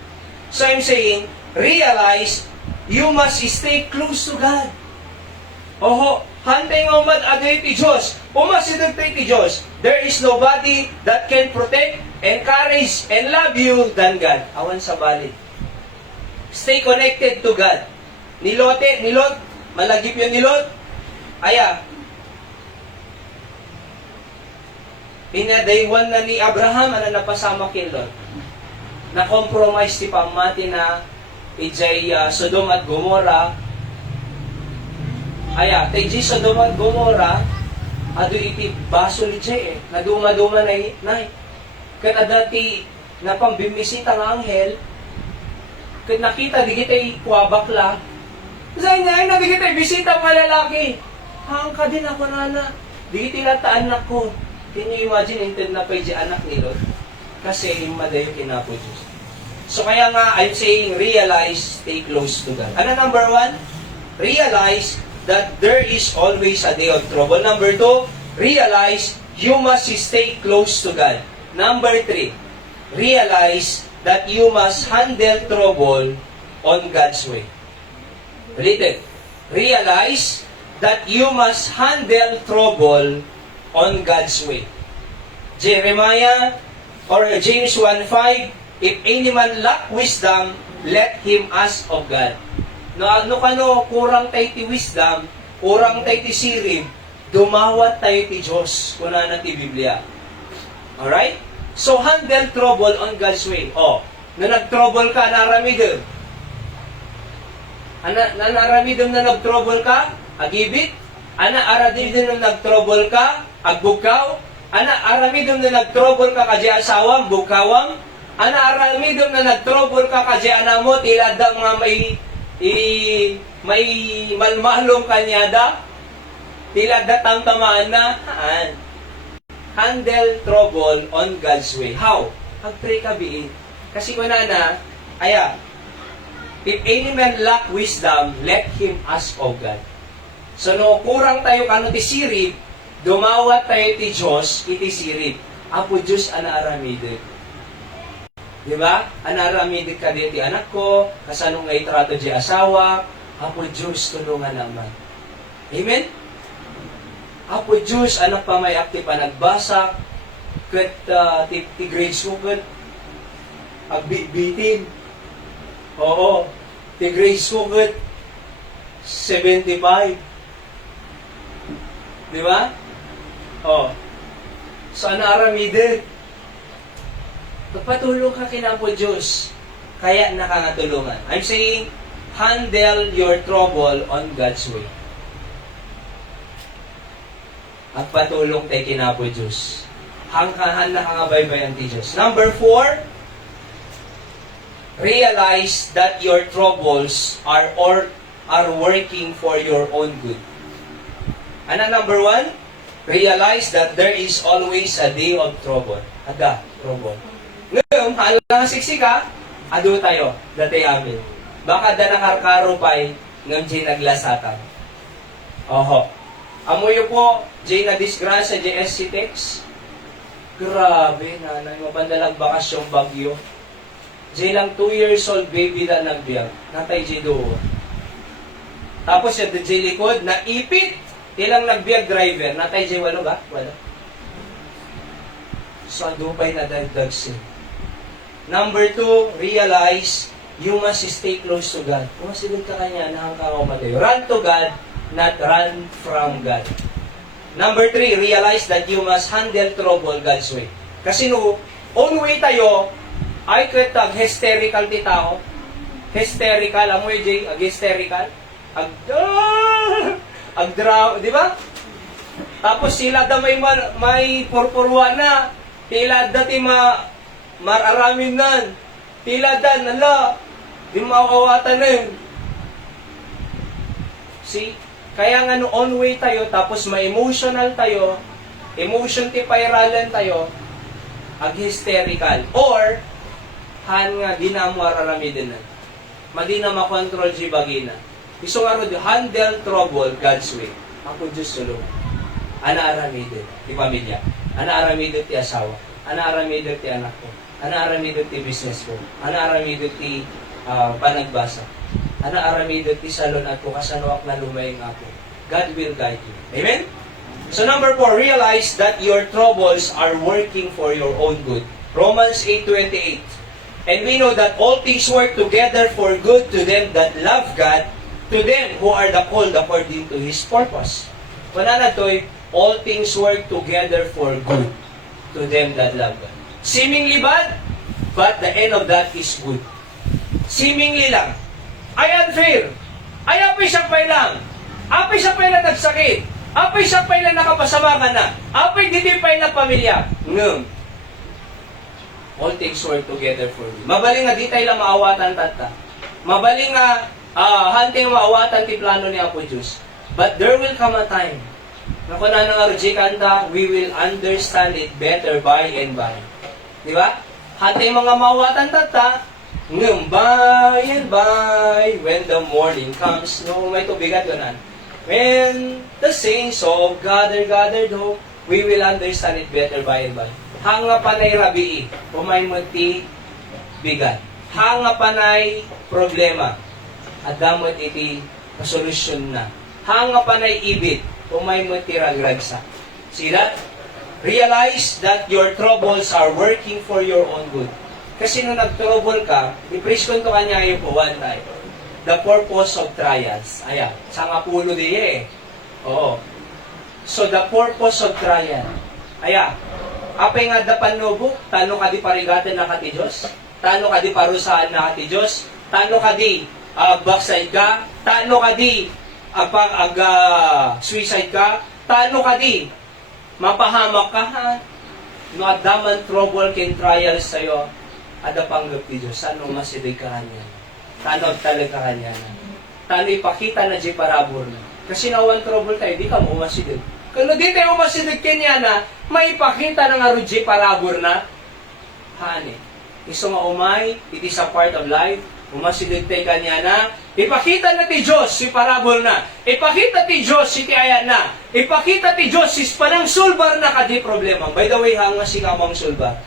So I'm saying, realize, you must stay close to God. Oho, hantay nga umad agay ti Diyos. Umasidag tayo ti Diyos. There is nobody that can protect, encourage, and love you than God. Awan sa bali. Stay connected to God. Ni Lot, malagip yun ni Lot. Aya, pinadaywan na ni Abraham, ano napasama kay Lot. Na-compromise ti pamati na ijay Sodom at Gomorrah. Aya, tay di Sodom at Gomorrah, ado iti baso ni Jay eh. Naduma-duma na inay. Kat adati na pambimisita ng anghel, kat nakita di kita'y kuwabakla. Say na, di kita'y bisita mga lalaki. Hangka din ako nana. Di kita'y lataan ako. Can you imagine, inted na pa yung anak ni Lot? Kasi madayo kinapo Diyos. So kaya nga, I'm saying, realize, stay close to God. Ano number 1? Realize that there is always a day of trouble. Number 2, realize you must stay close to God. Number 3, realize that you must handle trouble on God's way. Ulitin. Realize that you must handle trouble on God's way. Jeremiah Or James 1:5, if any man lack wisdom, let him ask of God. No, ano kano, kurang tayo ti wisdom, kurang tayo ti sirib, dumawat tayo ti Diyos, kuna na ti Biblia. Alright? So, handle trouble on God's way. O, na nag-trouble ka, naramidom. Naramidom na nag-trouble ka, agibit. Aramidom na nag-trouble ka, agbukaw. Aramidom na nag-trouble ka, kadya asawang, bukawang. Aramidom na nag-trouble ka, kadya anamo, tila da mga may malmalong kanyada. Tila da tamtamaan na. Handle trouble on God's way. How? Pag-pray ka biin. Kasi kung na, if any man lack wisdom, let him ask of God. So, no, kurang tayo kano ti sirip, dumawat tayo ti Diyos, iti sirip. Apo Diyos, anaaramidit. Diba? Anaaramidit ka di ti anak ko, kasanong nga itrato di asawa, Apo Diyos, tulungan naman. Amen? Apo Diyos, anak pa may akti pa nagbasa, kat ti grades mo kat, agbitin. Oo, ti grades mo kat, 75. Di ba? Oh. So, anaaramidit. Magpatulong ka kinapo Diyos, kaya nakangatulungan. I'm saying, handle your trouble on God's way. At patulong tayo kinapo Diyos. Hangkahan na kangabaybayan ti Diyos. Number 4, realize that your troubles are working for your own good. Ano number 1? Realize that there is always a day of trouble. Trouble. Ngayon, halang siksi ka, ado tayo, dati amin. Baka da nakarkaro pa'y ngam di naglasatan. Oho. Amoyo po, di na disgrasya, di SC Tex. Grabe, nanay, mapandalag bakasyong bagyo. Di lang 2 years old baby na nagbiyak. Natay di doon. Tapos yung di likod, naipit. Ilang nagbiyak driver. Natay di walo ba? Wala. So, adupay na dagdag sin. Number 2, realize you must stay close to God. Kung masigod ka kanya, nakakaw matayo. Run to God, not run from God. Number 3, realize that you must handle trouble God's way. Kasi no, own way tayo, ay katag hysterical ti tao. Hysterical, ang way Jay, hysterical. Di ba? Tapos sila da may purpurwa na. Tila da ti mararamin nan. Tila da, nala, di makawatan na yun. See? Kaya nga no, on way tayo, tapos ma-emotional tayo, emotion ti pairalan tayo, ag-hysterical. Or, nga, di na mo araramidin na. Madi na makontrol si bagina. Iso nga ro, handle trouble God's way. Ako Diyos sulong. Ana aramidin, ti pamilya. Ana aramidin ti asawa. Ana aramidin ti anak ko. Ana aramidin ti business ko. Ana aramidin ti panagbasa. Ana aramidin ti salon at ko kasanuak na lumayang ako. God will guide you. Amen? So number 4, realize that your troubles are working for your own good. Romans 8:28. And we know that all things work together for good to them that love God, to them who are the called according to His purpose. Wala na to'y, all things work together for good to them that love God. Seemingly bad, but the end of that is good. Seemingly lang. Ay unfair. Ay apay siya pay lang. Apay siya pay lang nagsakit. Apay siya pay lang nakapasama ka na. Apay didi pay lang pamilya. Ngum. All things work together for you. Mabaling nga di tayo lang maawatan tata. Mabaling nga hanting maawatan ti plano ni Apo Diyos. But there will come a time na kung na nga kanta, we will understand it better by and by. Di ba? Hanting mga maawatan tata, ngum by and by, when the morning comes, no, may tubigat doon. When the saints of gathered home, we will understand it better by and by. Hanga panay rabii, umay mo ti bigat. Hanga panay problema, at damot iti solusyon na. Hanga panay ibit, umay mo ti ragragsa. See that? realize that your troubles are working for your own good. Kasi nung nag-trouble ka, i-preach ko ito kanya po one time. The purpose of trials. Ayan, sa nga pulo diye eh. Oo. So, the purpose of trial. Ayan, apay nga dapan nobo, tano ka di parigatan na kati Diyos, tano ka di parusahan na kati Diyos, tano ka di backside ka, tano ka di suicide ka, tano ka di mapahamak ka ha. No adaman trouble ken trials sa'yo, ada panggap ti Diyos, ano masidig ka kanya. Tano talaga ka kanya. Tano ipakita na di parabor na. Kasi nawan trouble tayo, di ka mo masidig. Kung di tayo masidig kanya na, maipakita na nga di parabor na, hani. Iso nga umay, it is a part of life, umasidig tayo kanya na, ipakita na ti Diyos, si parabol na. Ipakita ti Diyos, si tiaya na. Ipakita ti Diyos, si panang sulbar na kadi problema. By the way, hanga si kamang sulbar.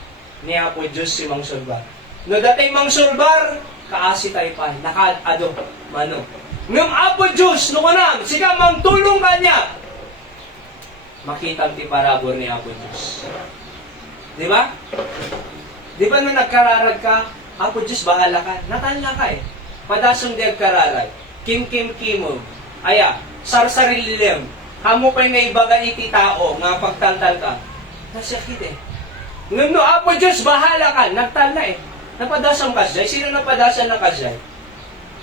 Niya po Diyos si mang sulbar. No datay mang sulbar, kaasi tayo pa. Nakaado, mano. Ngam apo Diyos, no kanang, si kamang tulong kanya. Makita ti parabol ni apo Diyos. Di ba? Di ba nung nagkararag ka, apo Diyos, bahala ka. Natala ka eh. Padasong di agkararag. Kim-kim-kimog. Aya, sar-sarililim. Hamo pa nga ibaga iti tao, nga pagtaltal ka. Nasakit eh. Nung no, apo Diyos, bahala ka. Nagtala eh. Napadasang kasjay. Sino napadasan na kasjay?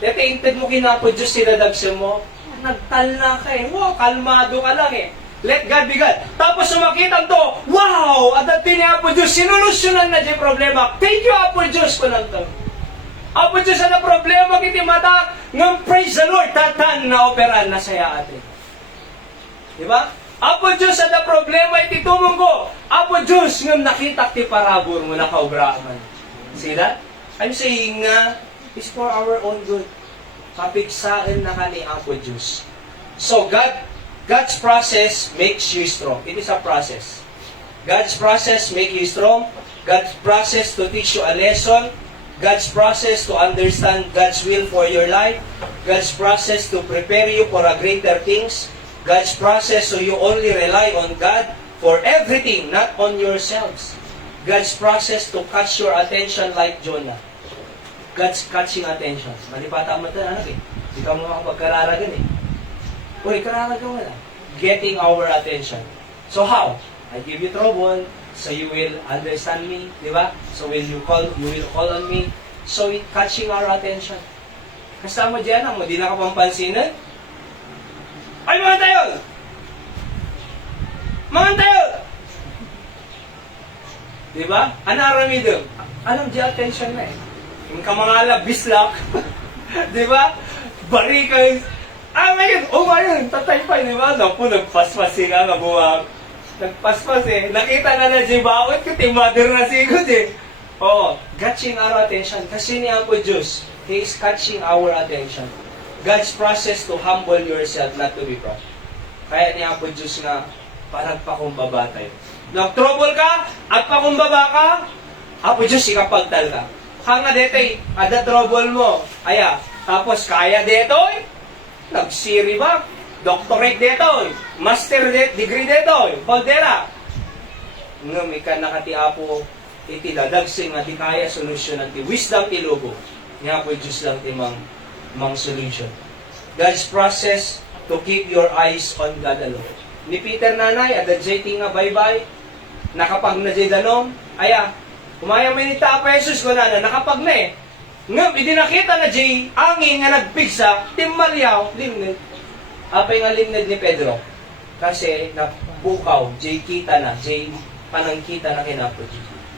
Tete-inted mo kinapo Diyos, sinadagsa mo. Nagtala ka eh. Wow, kalmado ka lang eh. Let God be God. Tapos sumakita to, wow! At at ni Apo Diyos, sinulusyonan na di problema. Thank you, Apo Diyos, ko lang to. Apo Diyos, na problema kiti mata, ng praise the Lord, tatan na operan na saya atin. Diba? Apo Diyos, na problema iti tumong ko. Apo Diyos, ng nakita ti parabor mo na kaubraman. See that? I'm saying nga, it's for our own good. Kapigsain na ka ni Apo Diyos. So, God's process makes you strong. It is a process. God's process makes you strong. God's process to teach you a lesson. God's process to understand God's will for your life. God's process to prepare you for a greater things. God's process so you only rely on God for everything, not on yourselves. God's process to catch your attention like Jonah. God's catching attention. Malipata mo ito, anak eh. Hindi ka mo makapagkararagan eh. Uy, kararagan mo na. Getting our attention. So how? I give you trouble, so you will understand me, di ba? So when you will call on me. So it catching our attention. Kasama dyan, mo, di na ka pampansinan. Ay, mga tayo! Mga tayo! Di ba? Anaramidom. Anong di attention na eh? Yung kamangalab, bislak. Di ba? Barikan. Ngayon, tatay pa, di ba? Naku, nagpaspas nga nga buwag. Nagpaspas eh. Nakita na si Baot, kuti mother na sigod eh. Oo, catching our attention. Kasi niya po Diyos, He is catching our attention. God's process to humble yourself, not to be proud. Kaya niya po Diyos nga, parang pakumbaba tayo. Nag-trouble ka, at pakumbaba ka, Apo Diyos, ikapagtal ka. Hanga detay, ada trouble mo. Aya, tapos kaya detoy, nag-siri ba? Doctorate detoy, master degree detoy, holdera. Ngam, ika nakati Apo, iti dadagsing nga di kaya solusyon ti wisdom ti logo. Nga po Diyos lang ti mang solution. God's process to keep your eyes on God alone. Ni Peter nanay, ada JT nga bye-bye, nakapag na jay danom, aya, kumaya may nita pa Jesus ko na, nakapag na eh. Ngam, idinakita na jay, angin nga nagpigsa, timmalyaw, limned. Apay nga limned ni Pedro. Kasi, napukaw, jay kita na, jay panangkita na kinapod.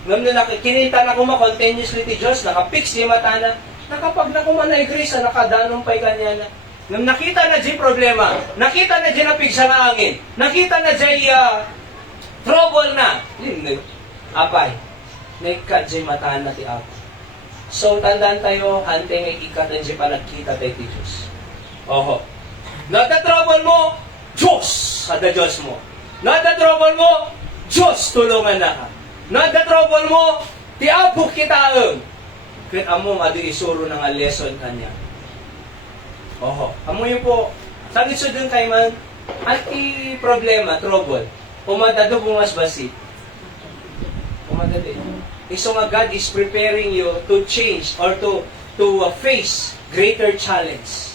Ngam na kinita na kuma continuously ti Diyos, nakapix di mata na, nakapag na kumanay grace, nakadanong pa'y kanya na. Ngam nakita na jay problema, nakita na jay napigsa na angin, nakita na jay trouble na, limned. Apay, nagkat jay mata na ti Apo. So, tandaan tayo, hante nga ikatan siya pa nagkita tayo ti Diyos. Oho. Nagda-trouble mo, Diyos! Ada Diyos mo. Nagda-trouble mo, Diyos! Tulungan na ka. Nagda-trouble mo, ti Apo kitaang. Kaya amo nga di isuro ng lesson kanya. Oho. Amo yun po, sagit so dun kay man, anti problema, trouble. Umadado bumas basi. madali. So nga God is preparing you to change or to face greater challenge.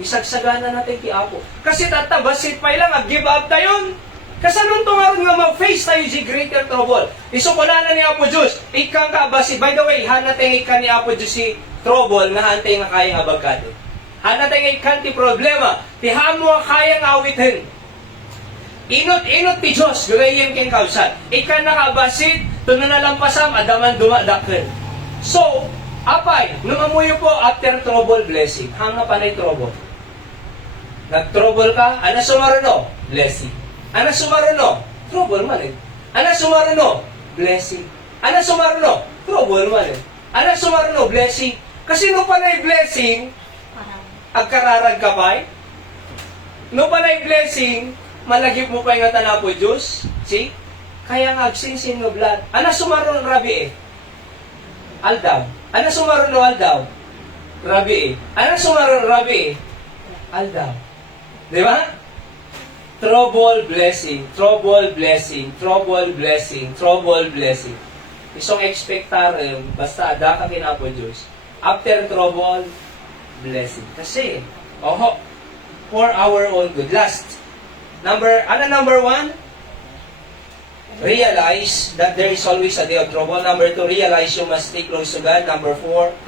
Isagsagana natin ti Apo. Kasi tatabasit pa lang, give up tayo. Kasanong tungaron nga mag-face tayo di greater trouble. Isukulan na ni Apo Diyos. Ikang kabasit. By the way, hanatay ka ni Apo Diyos si trouble nga hantay nga kayang abagkado. Hanatay nga ikan ti problema. Tihaan mo ang kayang awitin. Inot ti Diyos. Gawin keng kausat. Ikan nakabasit. Tuno na lampasam. Adaman dumadakil. So, apay, numamuyo po after trouble blessing. Hanga pa na trouble. Nag-trouble ka, ana sumaruno? Blessing. Ana sumaruno? Trouble man eh. Ana sumaruno? Blessing. Ana sumaruno? Trouble man eh. Ana sumaruno? Blessing. Kasi nung panay blessing, agkararag ka pa eh. Nung panay blessing, malagip mo pa yung tana po Diyos. See? Kaya nga agsinsin no blood. Ana sumaruno rabi eh. Aldaw. Ana sumaruno aldaw? Rabi eh. Ana sumaruno rabi eh. Aldaw. Di ba? Trouble, blessing. Trouble, blessing. Trouble, blessing. Trouble, blessing. Isong expectarem, basta ada ka kinapo Diyos. After trouble, blessing. Kasi, for our own good. Last, number one? Realize that there is always a day of trouble. Number 2, realize you must stay close to God. Number 3,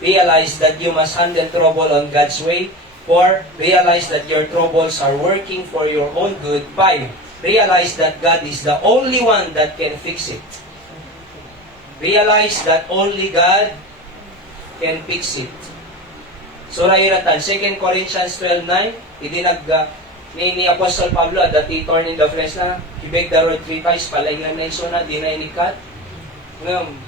realize that you must handle trouble on God's way. 4, realize that your troubles are working for your own good. 5, realize that God is the only one that can fix it. Realize that only God can fix it. Sura iratan, 2 Corinthians 12:9, ni Apostle Pablo, that he torn in the flesh na, he begged the Lord 3 times, palay na mention na, di na inikat.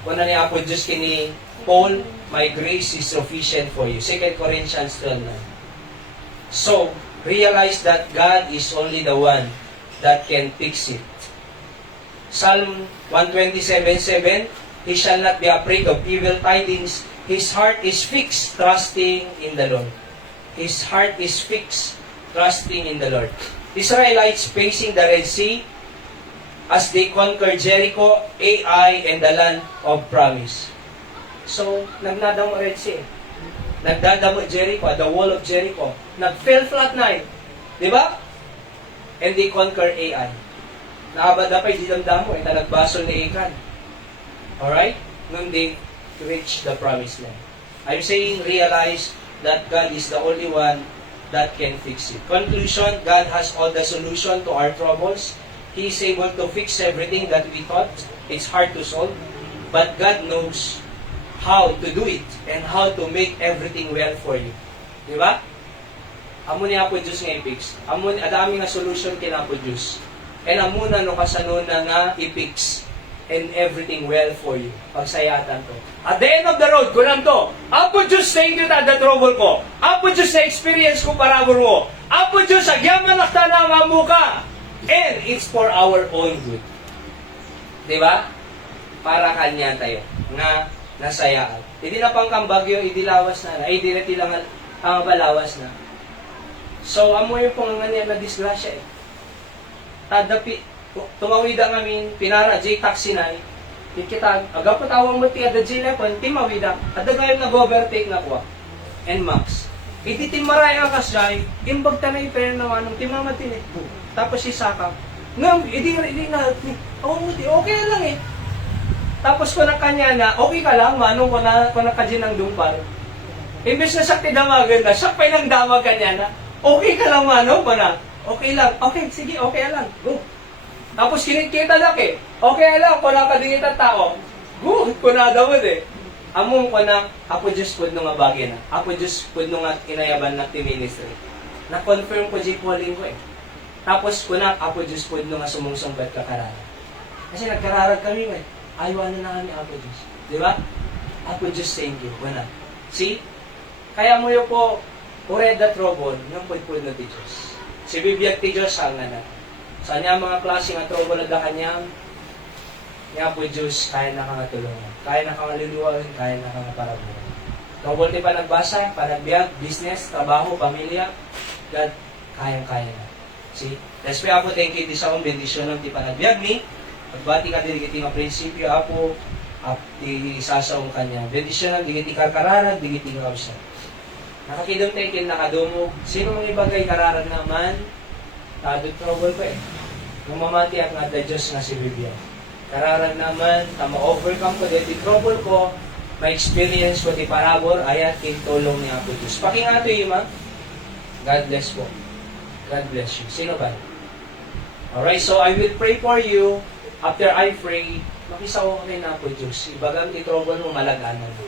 Kung na ni Apo Diyos kini Paul, my grace is sufficient for you. 2 Corinthians 12:9. So, realize that God is only the one that can fix it. Psalm 127:7, he shall not be afraid of evil tidings. His heart is fixed, trusting in the Lord. His heart is fixed, trusting in the Lord. Israelites facing the Red Sea as they conquered Jericho, Ai, and the land of promise. So, nagnadang Red Sea. Nagdadamo Jericho, the wall of Jericho. Nag-fell flat na eh. Di ba? And they conquer Ai. Naabada pa yung didamdamo, nagbasol ni Achan. Alright? Nung they reach the promised land. I'm saying, realize that God is the only one that can fix it. Conclusion, God has all the solution to our troubles. He is able to fix everything that we thought it's hard to solve. But God knows how to do it and how to make everything well for you. Di ba? Amo niya po Diyos nga i-fix. Adami nga solution kina po Diyos. And amo na no kasanuna nga i-fix and everything well for you. Pagsayatan to. At the end of the road, kunam to, Apo Diyos, thank you ta the trouble ko. Apo Diyos, sa experience ko parabor mo. Apo Diyos, agyaman nakta na nga muka. And it's for our own good. Di ba? Para kanya tayo. Nga nasayaan. Hindi na pang kambagyo, idilawas na. Ay, di na tilang ang balawas na. So, amo yung pong nga niya na disgrasya eh. Tadapi, tumawida kami, pinara, J-taxi na eh. Kita, agapot awang mo ti, ada J-lepon, timawida, ada gayong nag-overtake na kuha. And max. Iti timaray ang kasjay, imbag tanay pero naman, timamatin eh. Tapos si Saka, ngam, hindi na, okay lang eh. Tapos kung kanya na, okay ka lang, manong kung nakadyan ng dumpar. Imbes na sakti damagan na, siya pa ng damag kanya na, okay ka lang, manong, okay lang, okay, sige, okay lang, go. Tapos kinikita lang eh, okay lang, kung nakadingit ang tao, go, kung nadawad eh. Among ko na, ako Diyos po nung abagin na, ako Diyos po nung inayaban na ministry. Na-confirm ko J. Pauling ko eh. Tapos kung ako Diyos po nung sumungsungbat kakarara. Kasi nagkararag kami eh. Ayawan na kami Apo Diyos. Di ba? Apo Diyos, thank you. Wala. See? Kaya mo yung po, ure the trouble, yung pudpud na ti Diyos. Si Biblia ti Diyos, ang na. Sa niya mga klase nga trouble na kanyang, niya po Diyos, kaya na kang tulungan. Kaya na kang luluwain, kaya na kang parabuhan. Trouble ti pa nagbasa, panagbiag, business, trabaho, pamilya, God, kayang-kaya na. See? Let's pray, Apo, thank you. Di sa akong bendisyon ng ti panagbiag ni Agbati ka digiti nga prinsipyo apo at isasaong kanya. Bendisyon ang digiti karkararag, digiti nga usap. Nakakidom tayo kin nakadumog. Sino mga ibagay kararag naman? Tadod trouble ko eh. Nung mamati ang nga Diyos nga si Biblia. Kararag naman, ma-overcome ko dito trouble ko, ma-experience ko di parabor, ayat kin tulong ni Apo Diyos. Pakingato yung ma. God bless po. God bless you. Sino ba? Alright, so I will pray for you. After I pray, makisaw ka na Apo Diyos. Ibagang di trouble mo malaganan mo.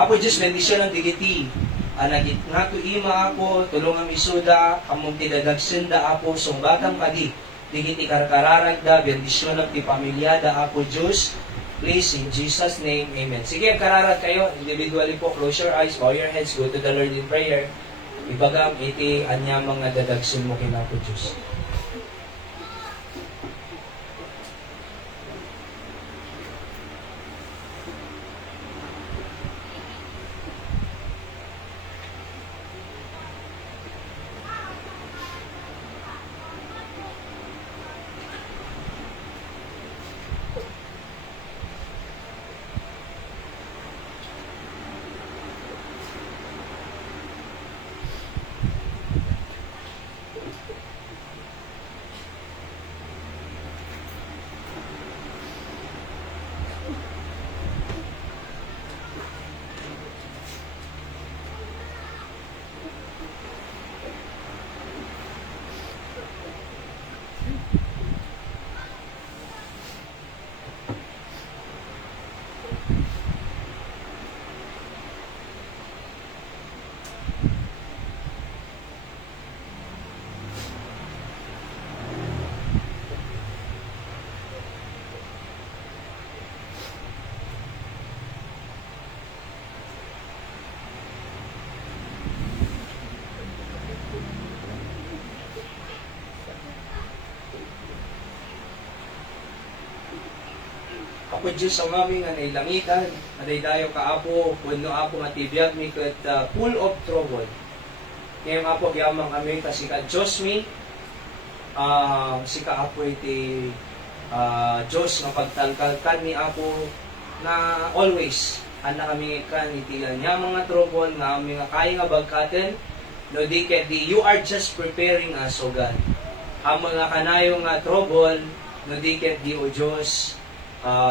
Apo Diyos, bendisyon ang digiti. Nga to ima ako, tulungan isuda, among tidadagsinda Apo, sungbatang kadi. Digiti karkararagda, bendisyon ang ti pamilyada Apo Diyos. Please, in Jesus' name, Amen. Sige, kararag kayo. Individually po, close your eyes, bow your heads, go to the Lord in prayer. Ibagam, iti, anya mga dadagsin mo kina Apo Diyos. Apo Diyos ang aming langitan, aday dayo ka Apo, puno Apo nga tibiyag mi kat full of trouble. Ngayon Apo, yamang kami kasi ka Diyos mi, si ka Apo iti Diyos nga pagtalkalkan ni Apo na always, ana kami kan iti nga mga trouble nga aming kaya nga bagkaten, no di you are just preparing us, O God. Ang mga kanayong nga trouble, no di di O Diyos,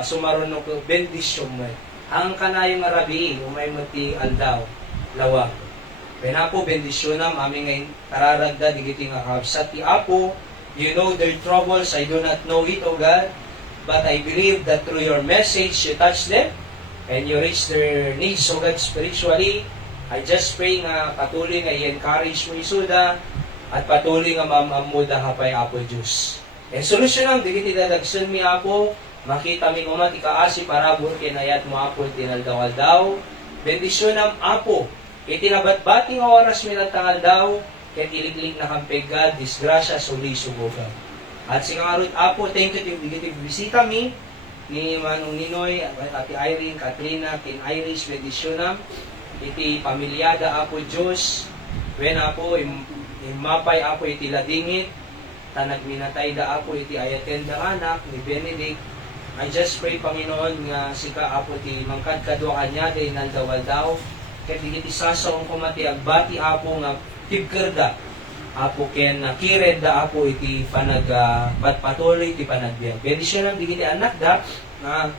sumaron ko bendisyon mo. Ang kanayong arabi, umay mo ti aldaw, lawa. Penapo bendisyonam, aming ngayon tararagda, digiti nga kabsat ti Apo. You know their troubles, I do not know it, O God. But I believe that through your message, you touch them, and you reach their needs, O God, spiritually. I just pray nga patuloy nga i-encourage mo isuda, at patuloy nga mamamuda hapay Apo Diyos. And solusyon ang digiti dadagsun mi Apo, makita mi umat ikaasi parabor kinayat mo Apo tinaldaw-aldaw. Bendisyon ang Apo, itinabat-bating oras mi natangal daw, ket iliglig na kampegad, disgrasya, suli, subugan. At singarot Apo, thank you tigiti bisita mi, ni Manong Ninoy, Ati Irene, Katrina, Kin Iris, bendisyonam, iti pamilyada Apo Diyos, when Apo, imapay Apo iti ladingit, tanag minatay da Apo iti ayaten da anak ni Benedict. I just pray, Panginoon, nga sika Apo ti mangkad kadwa kanya day naldawal-daw, ket digiti sasong kumati agbati Apo nga tibkerda Apo ken kired da Apo iti patpatuloy iti panagbiag. Bendisyon ang digiti anak da nga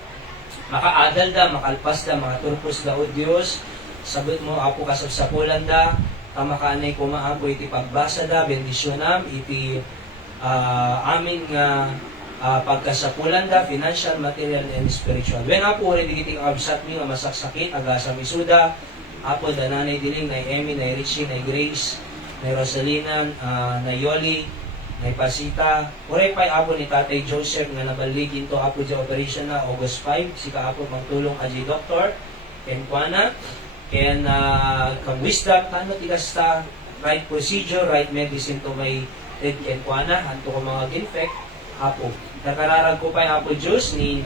makaadal da, makalpas da, makaturpos da o Dios. Sabot mo Apo kasapsapulan da, makaanay kuma Apo iti pagbasa da, bendisyonam iti amin nga pagkasapulan da, financial, material, and spiritual. When Apo, rin digiti absat mi nga masaksakit, agasa misuda, Apo, dananay diling, na Emmy, na Richie, na Grace, na Rosalina, na Yoli, na Pasita. Uray pa'y Apo ni Tatay Joseph, nga nabaligin to Apo di operation na August 5, sika Apo magtulong aji doktor, ken kuana, ken kang wisdom, kano tigasta, right procedure, right medicine to may red ken kuana, hanto ko mga ginfect, Apo. Nakararag ko pa yung Apo Diyos ni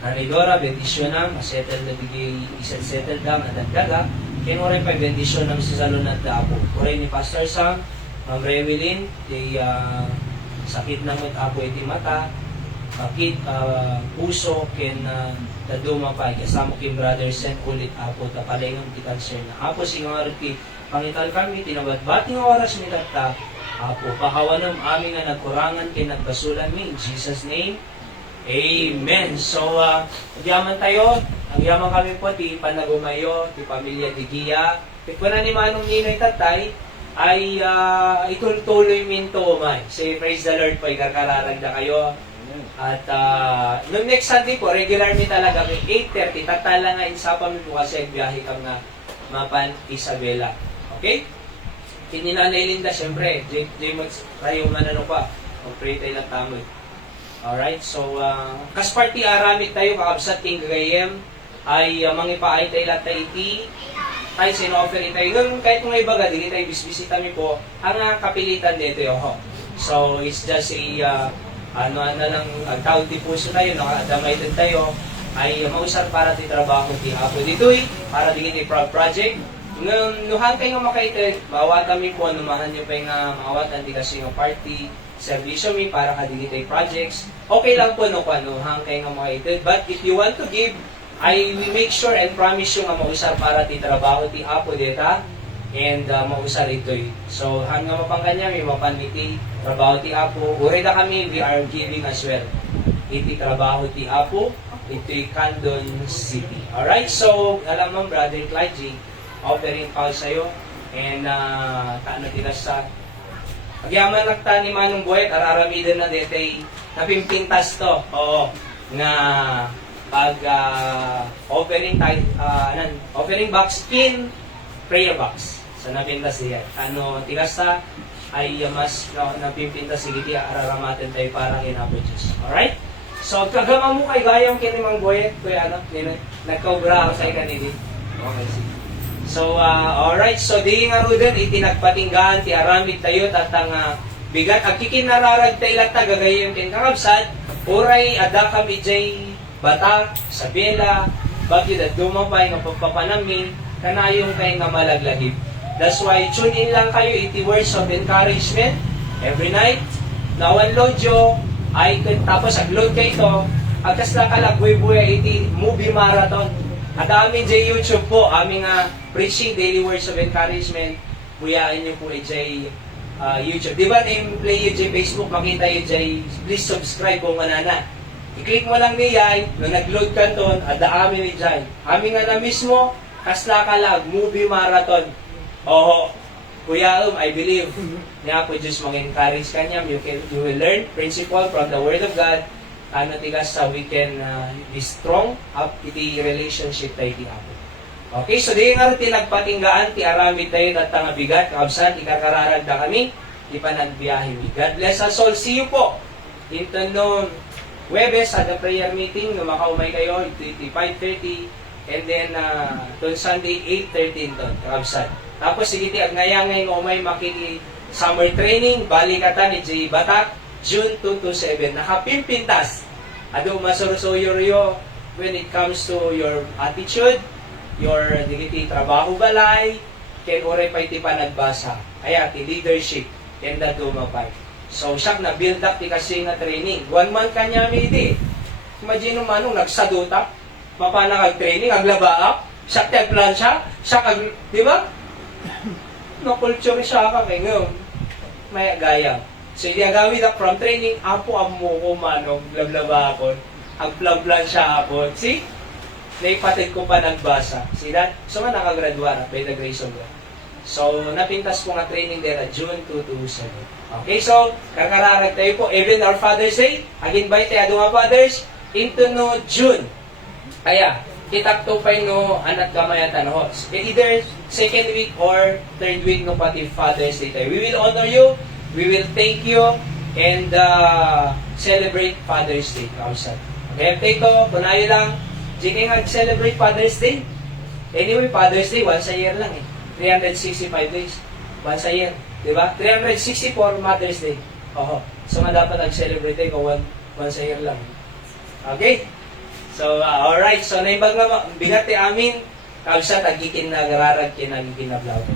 Nanay Dora, bendisyon na, masettle na bigay, isettle na, madagdaga. Kaya rin pa bendisyon ng si Salonat na Apo. Kuray ni Pastor Sam, Ma'am Rewelyn, sakit na mo't apo iti mata, sakit puso, ken daduma pa, kasama kin brothers and ulit apo, tapalengan ti cancer na. Apo singar ti pangital kami, tinabat-bating oras ni tata, apo, pakawanam amin nga nagkurangan kin nagbasulan mi, in Jesus' name, Amen. So, agyaman tayo. Agyaman kami po, ti Panagumayo, ti Pamilya Digia. Tikuna ni Manong Ninoy Tatay, ay ituloy minto umay. Say, praise the Lord po, ikakararagda kayo. At noong next Sunday po, regular mi talaga, 8:30, tatala nga insapa mi po kasi biyahe kang na Mapan Isabela. Okay? Kininanay Linda, syempre, di mo tayo manano pa. Mag-pray tayo na tamoy. Alright, so, kas party aramid tayo, kakabsat king gagayem, ay mangipaay tayo lahat tayo iti, tayo sinoffer tayo. Ganun, kahit mga ibaga, hindi tayo bisbisita mi po, ang kapilitan dito yung So, it's just a, lang, ang tawag di puso tayo, nakadamay din tayo, ay mausar para ti trabaho ti Apo dito'y, para di iti project. Nuhan kayo nga makaitin, mawatan mi po, numahan nyo pa yung mawatan di kasi yung party, servisyo mi para kadigitay projects. Okay lang po no kung hang kayo nga makaitin. But if you want to give, I will make sure and promise you nga mausar para ti trabaho ti Apo dita and mausar ito'y. So hang nga mapangkanya, may mapaniti trabaho ti Apo. Uri na kami, we are giving as well. Iti trabaho ti Apo, ito'y Candon City. Alright, so alam mo, Brother Clyde G, offering call sa'yo and taano tila sa pagyaman nagta ni Manong Boyet, araramidan na detay napimpintas to. Oo. Nga pag offering offering box pin prayer box. So napintas diyan. Tigas sa ay mas napimpintas sige ti araramaten tayo para kinapo Diyos. Alright? So kagama mo kay gayam kini Mang Boyet, kuya nagkaubra ako sa ikanili. Okay, sige. So, alright. So, di nga ruden, itinagpatinggaan, ti aramid tayo, tatang bigat. Ang kikinararag tayo lang tagagayong kinkakabsat, oray, ada kami jay batak, sabela, bagyo na dumapay, nga pagpapanamin, kanayong kayo nga malaglahib. That's why, tune in lang kayo, iti words of encouragement, every night, na-download yo, tapos ag-load kayo ito, agkas na kalagbuy-buya, iti movie marathon. At amin dyan YouTube po, aming preaching daily words of encouragement, buyaan nyo po dyan YouTube. Di ba play yun dyan Facebook, makita yun dyan, please subscribe kung manana. I-click mo lang niya, nung nag-load ka doon, at amin dyan. Amin nga na mismo, kasla ka lang, movie marathon. Oho, Kuya I believe, nga po Diyos mag-encourage ka niya, you will learn principle from the Word of God, tigas sa we can be strong up iti relationship tayo ti Apo. Okay, so di nga rin tinagpatinggaan, ti aramid tayo at nga bigat, kakabsan, ikakararag na kami, di pa nagbiyahe mi. God bless us all. See you po. Ito no Webes at the prayer meeting, no makaumay kayo, iti 5:30, and then on Sunday, 8:13 doon, kakabsan. Tapos sige ti agnayangay ng umay makiki summer training, balikatan ni J. Batak, June 2 to 7. Nakapimpintas. Ado masurusuyo when it comes to your attitude, your digiti trabaho balay, ken ore pa iti panagbasa. Aya ti leadership, ken da dumapay. So siya na build up ti kasi nga training. 1 month kanya mi iti. Imagine mo manong nagsaduta, mapana kag training, ang labaap, siya ti plan siya, kag, di ba? No culture siya ka kay ngayon. May gaya. So, gagawin na from training, apo amo ko manong lablaba ako. Ang plan siya ako. See? Naipatid ko pa nagbasa. See that? So, nga nakagraduara by the grace of God. So, napintas ko nga training there June 2 to 7. Okay, so, kakararag tayo po. Even our Father's Day,ag-invite tayo mga fathers into no June. Kaya, kitak to pa no anak gamayatan ho. Either second week or third week no pati Father's Day tayo. We will honor you. We will thank you and celebrate Father's Day. Kausan. Okay, take to, punayo lang. Jika nga celebrate Father's Day. Anyway, Father's Day, once a year lang eh. 365 days. Once a year. Diba? 364 Mother's Day. Oho. So, nga dapat nag-celebrate tayo once a year lang. Okay? So, alright. So, naibag nga, bigati amin, kausan, tagikin na gararag, kinagikin na vlog.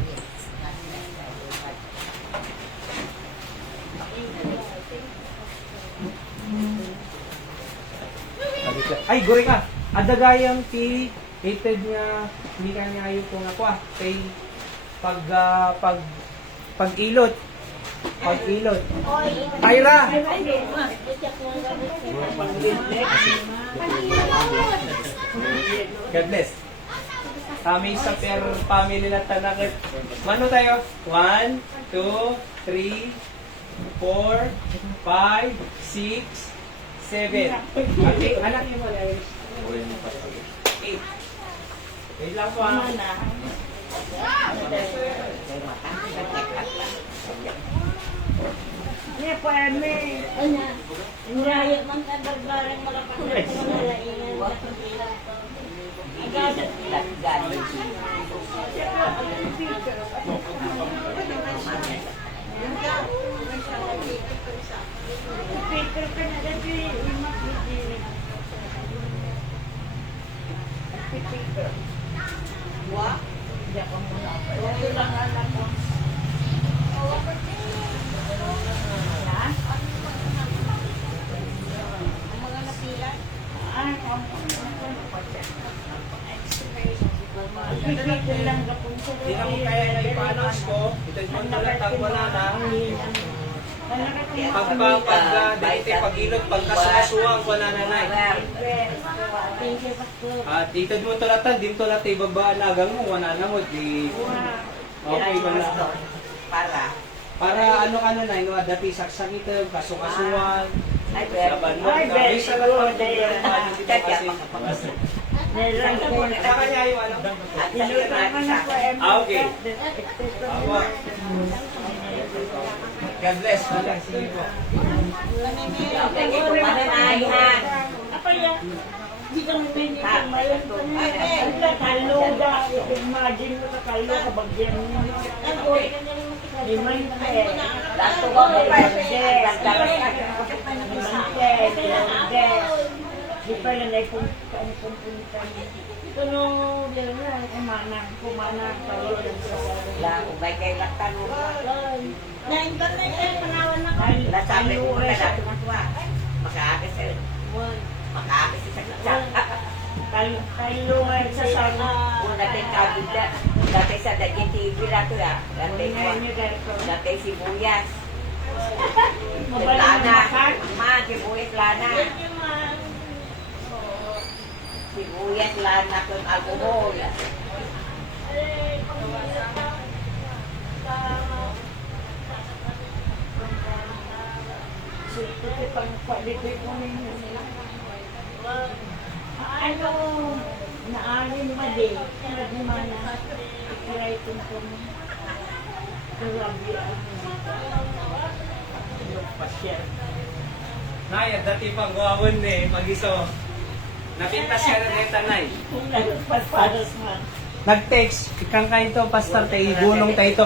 Ay, guri ka. Adagayang ti hated nga hindi ka nga yung kung ako kay pag-ilot. Pag-ilot. Tyra! God bless. Kami sa per family na tanakit. Mano tayo? 1, 2, 3, 4, 5, 6, 7. Okay, anak niyo mo guys. 8. Wait lang po ah. Ini po eme. Inayat man kadagdaran malapit sa nalainan. Speaker ka na dati imak dili. Speaker. Wa? Hindi ako muna. Wala lang alam ko. Hindi na mo kaya na ipanos ko. Ito yung lang tagwa na na. Pag-ilot, pagkasukasuang ko na nanay. At dito mo tulatan, dito natin ibaba na agang mo, wala na mo. Okay ba na? Para ano ka na na, yung dati saksak ito, kasukasuan. Laban mo. Ay, sa lang Saka niya yung ano? Okay. Awa. God bless. Sige po. Apa ya? Di ka mo pwede kang mayan pa niya. Ang kakalo da. Imagine mo kakalo ka bagyan mo. Di man eh. Dato ko mo pa di pa yan ay punta. Ito nung yan na. Kumanang kayo. Ubay kay laktan mo. Na-internet ay panawan na ka. Lasabi mo na dati matuwa. Makaagis sa saksak. Kayo ay sa sana. Kung natin kabida, dati sa daging TV na ito ya. Dati sibuyas. Lana. Sibuyas lana. Sibuyas lana kung alcohol. Ano, naalin mo din, hindi man na ikiray kung grabe pasya. Nay, dati pang guwawon eh, pag-iso. Napintas ka na dito, Nay. Kung nagpaparas man. Nag-text, ikang kayo to, pastor, tayo, gunong tayo to.